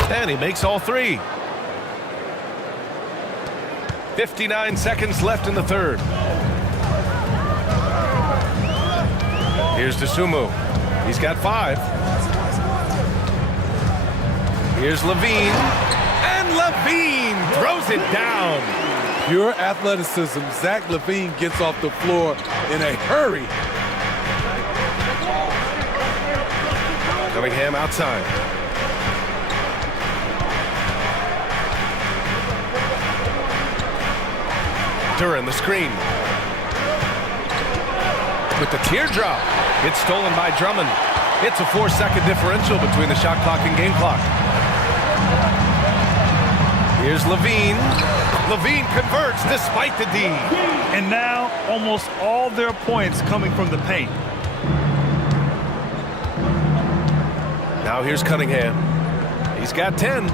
And he makes all three. 59 seconds left in the third. Here's Dosunmu. He's got 5. Here's LaVine. And LaVine throws it down. Pure athleticism. Zach LaVine gets off the floor in a hurry. Cunningham outside. Duran the screen. With the teardrop. It's stolen by Drummond. It's a 4-second differential between the shot clock and game clock. Here's LaVine. LaVine converts despite the D. And now almost all their points coming from the paint. Now here's Cunningham. He's got 10.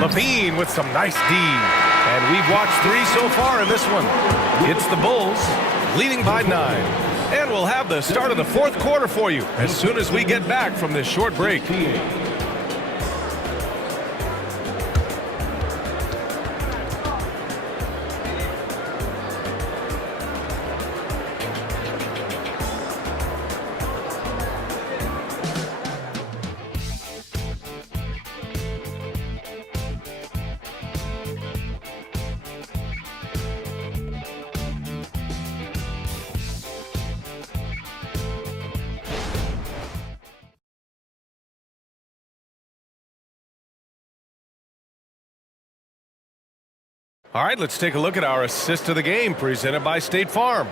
LaVine with some nice D. And we've watched 3 so far in this one. It's the Bulls leading by 9. And we'll have the start of the fourth quarter for you as soon as we get back from this short break. All right, let's take a look at our assist of the game presented by State Farm.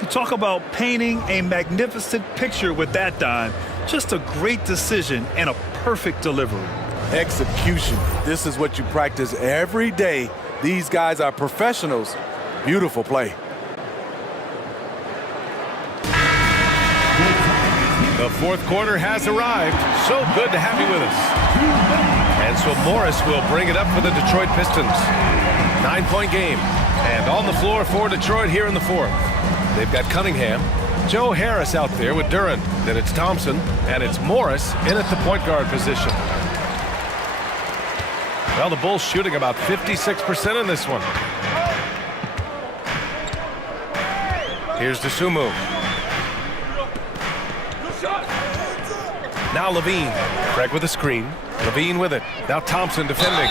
You talk about painting a magnificent picture with that dime. Just a great decision and a perfect delivery. Execution. This is what you practice every day. These guys are professionals. Beautiful play. The fourth quarter has arrived. So good to have you with us. And so Morris will bring it up for the Detroit Pistons. 9-point game. And on the floor for Detroit here in the fourth. They've got Cunningham. Joe Harris out there with Duran. Then it's Thompson. And it's Morris in at the point guard position. Well, the Bulls shooting about 56% in this one. Here's Dosunmu. Now LaVine. Craig with a screen. LaVine with it. Now Thompson defending.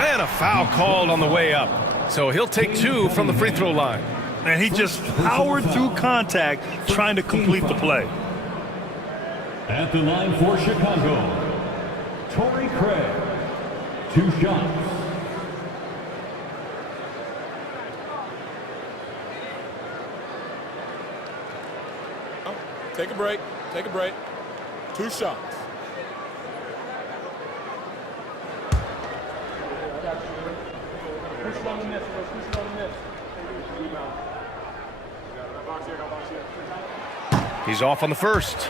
And a foul called on the way up. So he'll take 2 from the free throw line. And he just powered through contact trying to complete the play. At the line for Chicago, Torrey Craig. 2 shots. Take a break. Take a break. 2 shots. He's off on the first.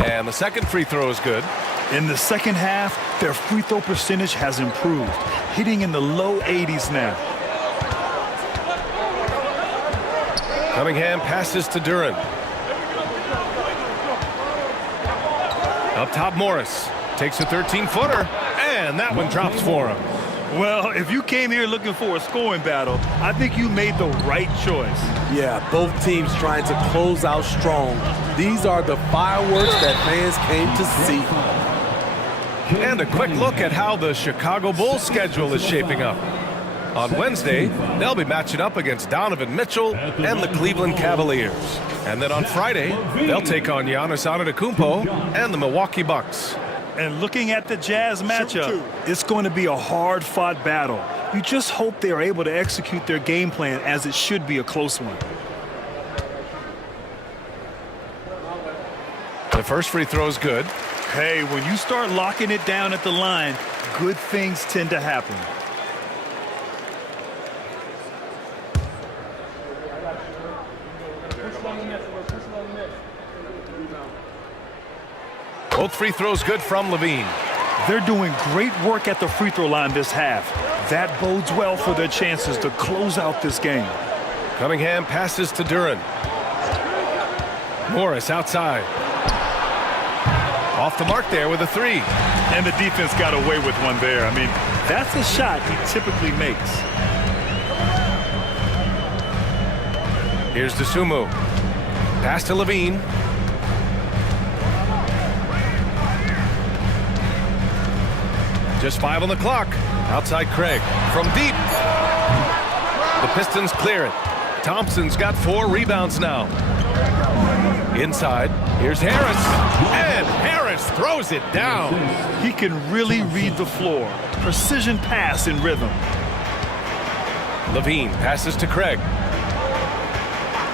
And the second free throw is good. In the second half, their free throw percentage has improved, hitting in the low 80s now. Cunningham passes to Duran. Up top, Morris takes a 13-footer, and that one drops for him. Well, if you came here looking for a scoring battle, I think you made the right choice. Yeah, both teams trying to close out strong. These are the fireworks that fans came to see. And a quick look at how the Chicago Bulls schedule is shaping up. On Wednesday, they'll be matching up against Donovan Mitchell and the Cleveland Cavaliers. And then on Friday, they'll take on Giannis Antetokounmpo and the Milwaukee Bucks. And looking at the Jazz matchup, it's going to be a hard-fought battle. You just hope they're able to execute their game plan, as it should be a close one. The first free throw is good. Hey, when you start locking it down at the line, good things tend to happen. Both free throws good from Levine. They're doing great work at the free throw line this half. That bodes well for their chances to close out this game. Cunningham passes to Duran. Morris outside. Off the mark there with a 3. And the defense got away with one there. I mean, that's a shot he typically makes. Here's DeSumo. Pass to Levine. Just 5 on the clock. Outside Craig. From deep. The Pistons clear it. Thompson's got 4 rebounds now. Inside. Here's Harris. And Harris throws it down. He can really read the floor. Precision pass in rhythm. Levine passes to Craig.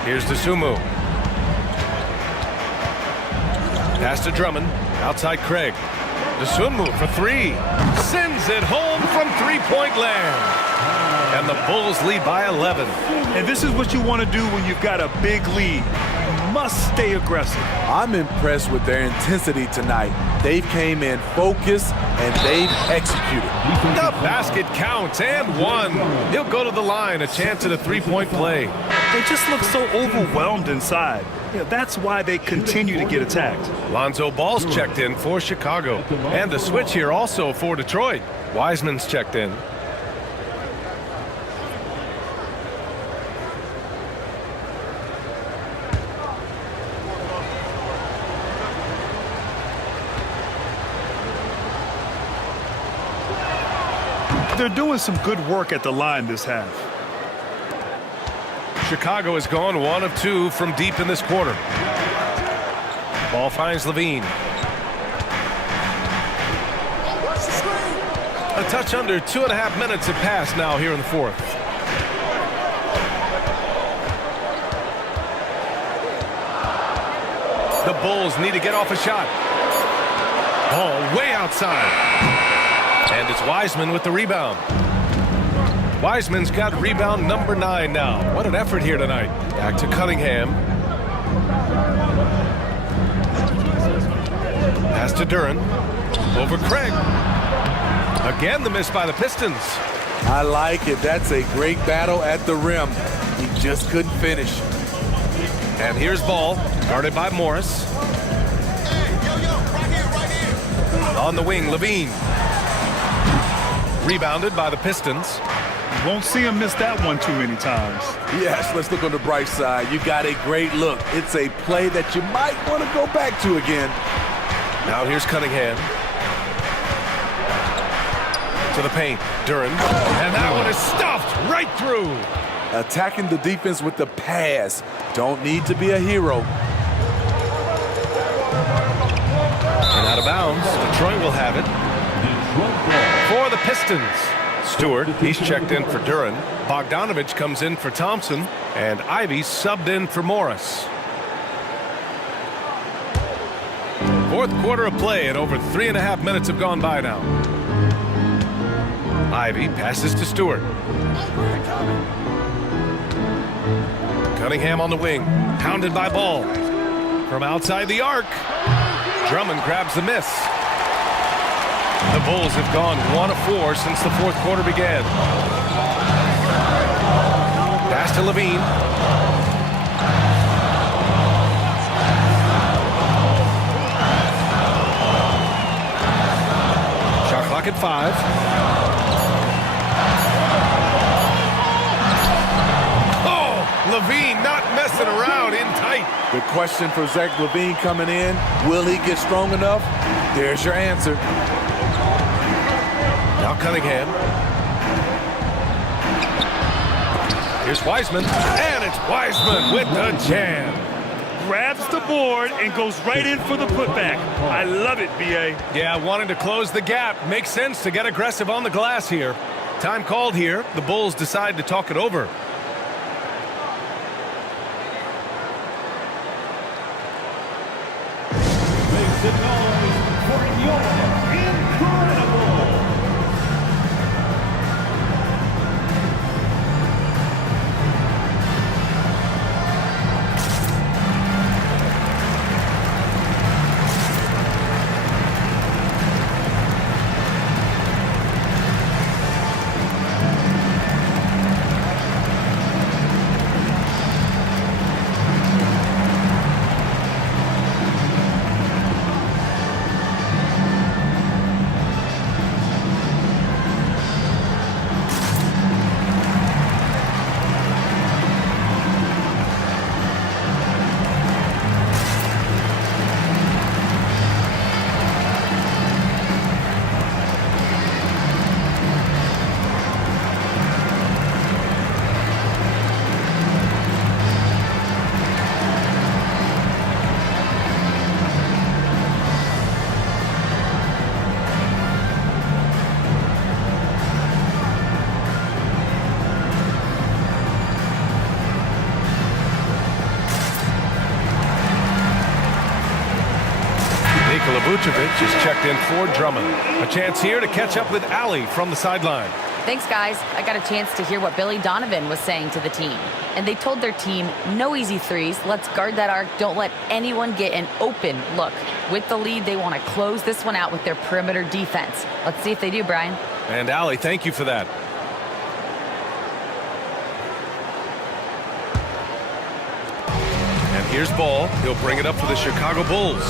Here's DeSumo. Pass to Drummond. Outside Craig. DeSumo for 3. Sends it home from three-point land. And the Bulls lead by 11. And this is what you want to do when you've got a big lead. You must stay aggressive. I'm impressed with their intensity tonight. They came in focused and they've executed. The basket counts and 1. He'll go to the line, a chance at a three-point play. They just look so overwhelmed inside. That's why they continue to get attacked. Lonzo Ball's checked in for Chicago. And the switch here also for Detroit. Wiseman's checked in. They're doing some good work at the line this half. Chicago has gone 1 of 2 from deep in this quarter. Ball finds Levine. A touch under 2.5 minutes have passed now here in the fourth. The Bulls need to get off a shot. Ball way outside. And it's Wiseman with the rebound. Wiseman's got rebound number 9 now. What an effort here tonight. Back to Cunningham. Pass to Duran. Over Craig. Again the miss by the Pistons. I like it. That's a great battle at the rim. He just couldn't finish. And here's Ball, guarded by Morris. On the wing, Levine. Rebounded by the Pistons. You won't see him miss that one too many times. Yes, let's look on the bright side. You got a great look. It's a play that you might want to go back to again. Now here's Cunningham. To the paint, Duran. And that one is stuffed right through. Attacking the defense with the pass. Don't need to be a hero. And out of bounds, Detroit will have it. For the Pistons. Stewart, he's checked in for Duran. Bogdanovich comes in for Thompson. And Ivy subbed in for Morris. Fourth quarter of play, and over 3.5 minutes have gone by now. Ivy passes to Stewart. Cunningham on the wing, hounded by Ball. From outside the arc, Drummond grabs the miss. The Bulls have gone 1 of 4 since the fourth quarter began. Pass to Levine. Shot clock at 5. Levine not messing around, in tight. The question for Zach Levine coming in, will he get strong enough? There's your answer. Now Cunningham. Here's Wiseman, and it's Wiseman with the jam. Grabs the board and goes right in for the putback. I love it, B.A. Yeah, wanting to close the gap. Makes sense to get aggressive on the glass here. Time called here. The Bulls decide to talk it over. Make some noise for your incredible. Vucevic is checked in for Drummond. A chance here to catch up with Allie from the sideline. Thanks, guys. I got a chance to hear what Billy Donovan was saying to the team. And they told their team, no easy threes. Let's guard that arc. Don't let anyone get an open look. With the lead, they want to close this one out with their perimeter defense. Let's see if they do, Brian. And Allie, thank you for that. And here's Ball. He'll bring it up for the Chicago Bulls.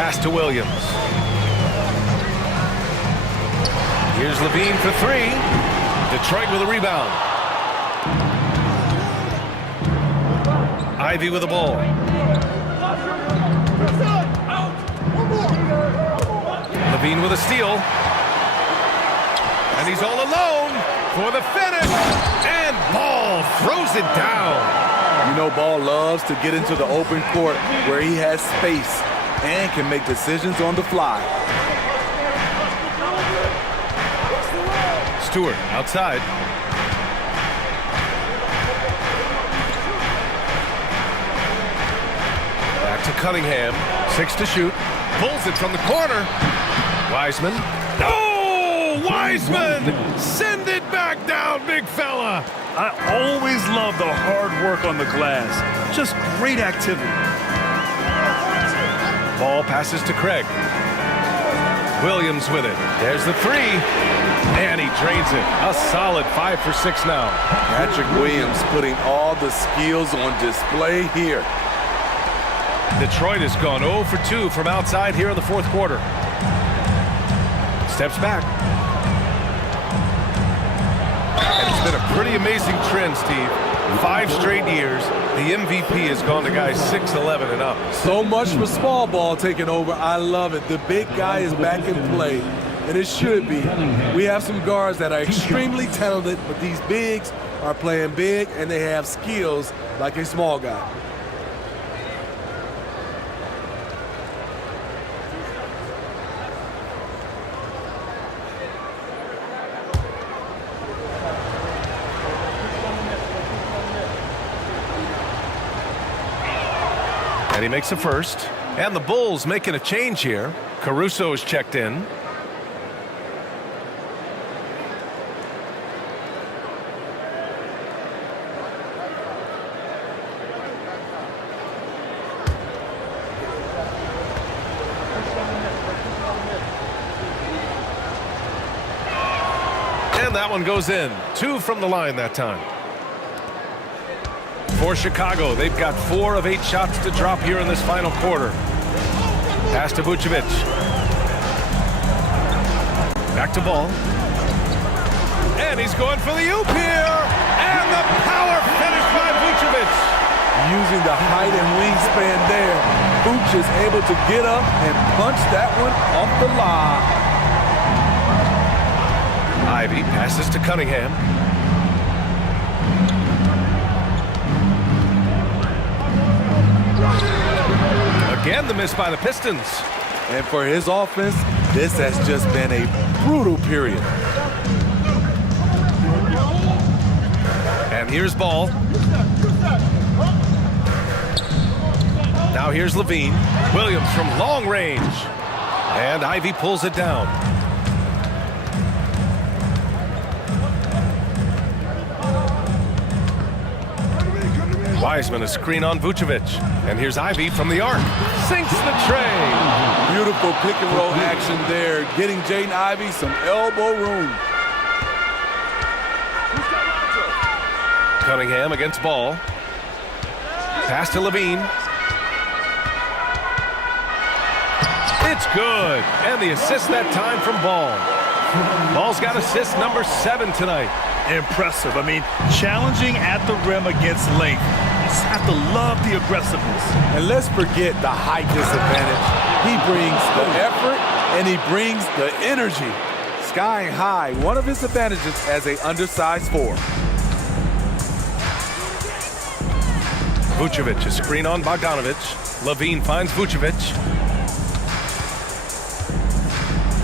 Pass to Williams. Here's Levine for 3. Detroit with a rebound. Ivy with the ball. Levine with a steal. And he's all alone for the finish. And Ball throws it down. You know, Ball loves to get into the open court where he has space and can make decisions on the fly. Stewart outside. Back to Cunningham. 6 to shoot. Pulls it from the corner. Wiseman. Oh, Wiseman! Send it back down, big fella. I always love the hard work on the glass. Just great activity. Ball passes to Craig. Williams with it. There's the 3. And he drains it. A solid 5 for 6 now. Patrick Williams putting all the skills on display here. Detroit has gone 0 for 2 from outside here in the fourth quarter. Steps back. Pretty amazing trend, Steve. 5 straight years, the MVP has gone to guys 6'11" and up. So much for small ball taking over. I love it. The big guy is back in play, and it should be. We have some guards that are extremely talented, but these bigs are playing big, and they have skills like a small guy. And he makes a first. And the Bulls making a change here. Caruso is checked in. And that one goes in. 2 from the line that time. For Chicago, they've got 4 of 8 shots to drop here in this final quarter. Pass to Vucevic. Back to Ball. And he's going for the oop here. And the power finish by Vucevic. Using the height and wingspan there, Vooch is able to get up and punch that one off the line. Ivy passes to Cunningham. Again, the miss by the Pistons. And for his offense, this has just been a brutal period. And here's Ball. Now here's Levine. Williams from long range. And Ivy pulls it down. Wiseman a screen on Vucevic. And here's Ivy from the arc. Sinks the tray. Beautiful pick and roll action there, getting Jaden Ivey some elbow room. Cunningham against Ball. Pass to Levine. It's good. And the assist that time from Ball. Ball's got assist number 7 tonight. Impressive. I mean, challenging at the rim against length. You just have to love the aggressiveness. And let's forget the height disadvantage. He brings the effort and he brings the energy. Skying high, one of his advantages as an undersized 4. Vucevic, a screen on Bogdanovic. Levine finds Vucevic.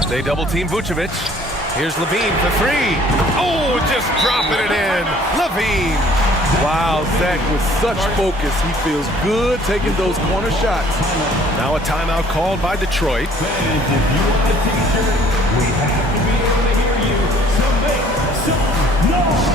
They double team Vucevic. Here's Levine for 3. Oh, just dropping it in. Levine. Wow, Zach with such focus. He feels good taking those corner shots. Now a timeout called by Detroit. Fans, if you want a t-shirt, we have to be able to hear you, so make some noise.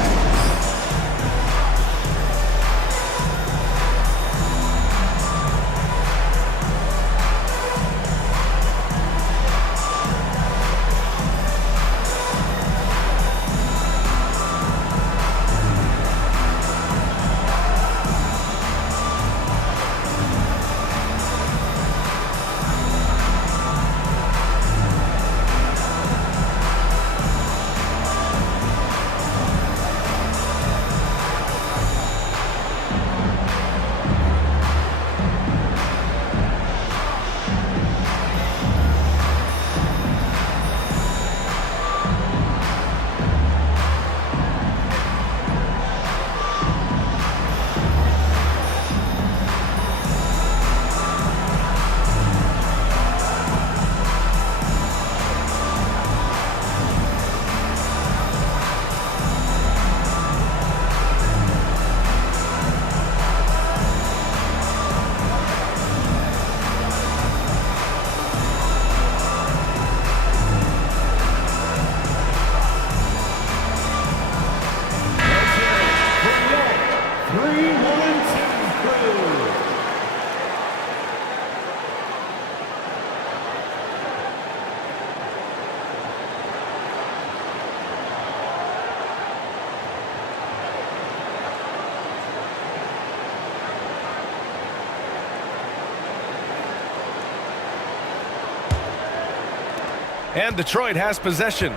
And Detroit has possession.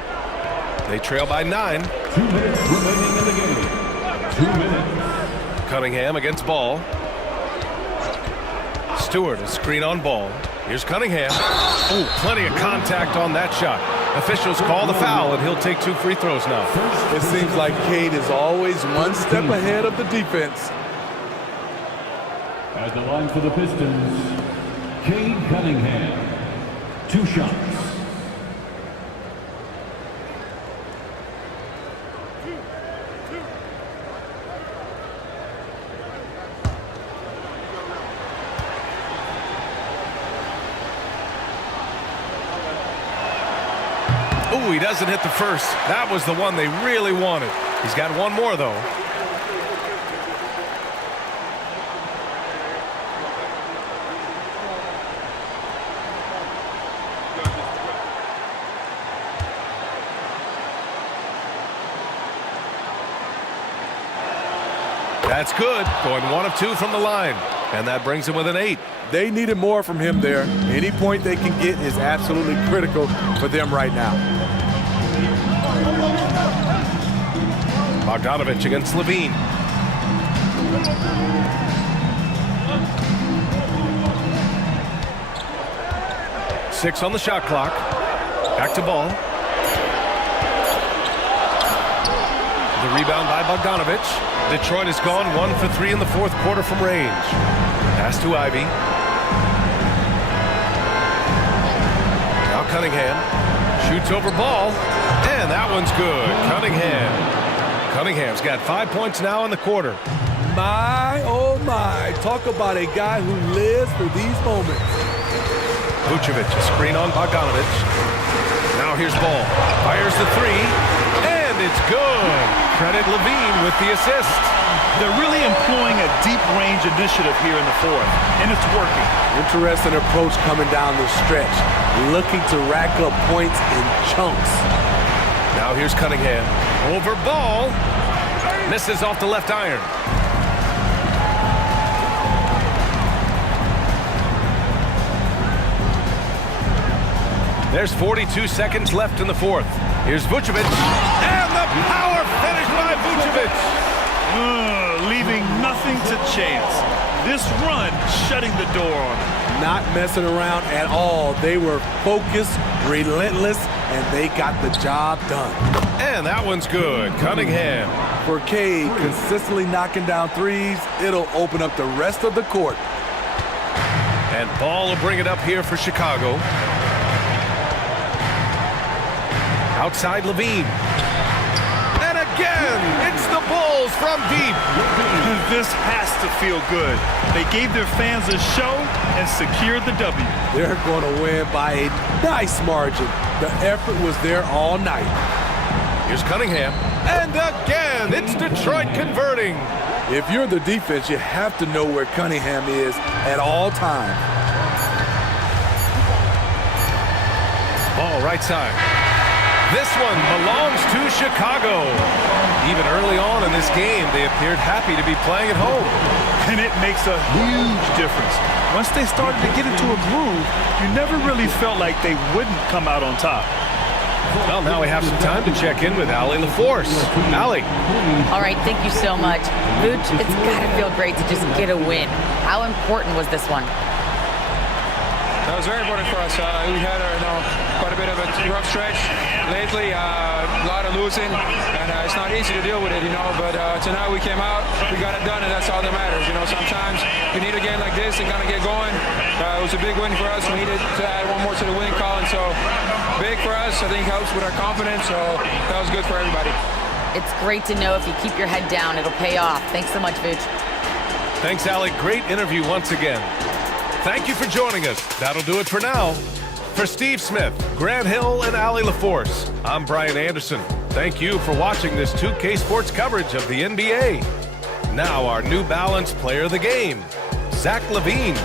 They trail by 9. 2 minutes remaining in the game. 2 minutes. Cunningham against Ball. Stewart, a screen on Ball. Here's Cunningham. Oh, plenty of contact on that shot. Officials call the foul, and he'll take 2 free throws now. It seems like Cade is always one step ahead of the defense. At the line for the Pistons, Cade Cunningham. 2 shots. Oh, he doesn't hit the first. That was the one they really wanted. He's got one more, though. That's good. Going 1 of 2 from the line. And that brings him within 8. They needed more from him there. Any point they can get is absolutely critical for them right now. Bogdanovich against Levine. Six on the shot clock. Back to Ball. The rebound by Bogdanovich. Detroit has gone 1 for 3 in the 4th quarter from range. Pass to Ivy. Now Cunningham shoots over Ball, and that one's good. Cunningham's got 5 points now in the quarter. My, oh my, talk about a guy who lives for these moments. Vucevic, a screen on Bogdanovich. Now here's Ball. Fires the 3, and it's good. Credit Levine with the assist. They're really employing a deep-range initiative here in the 4th, and it's working. Interesting approach coming down the stretch, looking to rack up points in chunks. Now here's Cunningham. Over Ball. Misses off the left iron. There's 42 seconds left in the 4th. Here's Vucevic. And the power finish by Vucevic. Leaving nothing to chance. This run shutting the door on them. Not messing around at all. They were focused, relentless, and they got the job done. And that one's good. Cunningham. For Cade, consistently knocking down threes, it'll open up the rest of the court. And Ball will bring it up here for Chicago. Outside Levine. And again, it's the Bulls from deep. This has to feel good. They gave their fans a show and secured the W. They're going to win by a nice margin. The effort was there all night. Here's Cunningham. And again, it's Detroit converting. If you're the defense, you have to know where Cunningham is at all times. Ball right side. This one belongs to Chicago. Even early on in this game, they appeared happy to be playing at home. And it makes a huge difference. Once they started to get into a groove, you never really felt like they wouldn't come out on top. Well, now we have some time to check in with Allie LaForce. Allie. All right, thank you so much. Vooch, it's got to feel great to just get a win. How important was this one? That was very important for us. We had quite a bit of a rough stretch lately, a lot of losing, and it's not easy to deal with it, but tonight we came out, we got it done, and that's all that matters. Sometimes you need a game like this and kind of get going. It was a big win for us. We needed to add one more to the winning column, so big for us. I think helps with our confidence, so that was good for everybody. It's great to know if you keep your head down, it'll pay off. Thanks so much, Vooch. Thanks, Allie. Great interview once again. Thank you for joining us. That'll do it for now. For Steve Smith, Grant Hill, and Allie LaForce, I'm Brian Anderson. Thank you for watching this 2K Sports coverage of the NBA. Now our New Balance player of the game, Zach LaVine.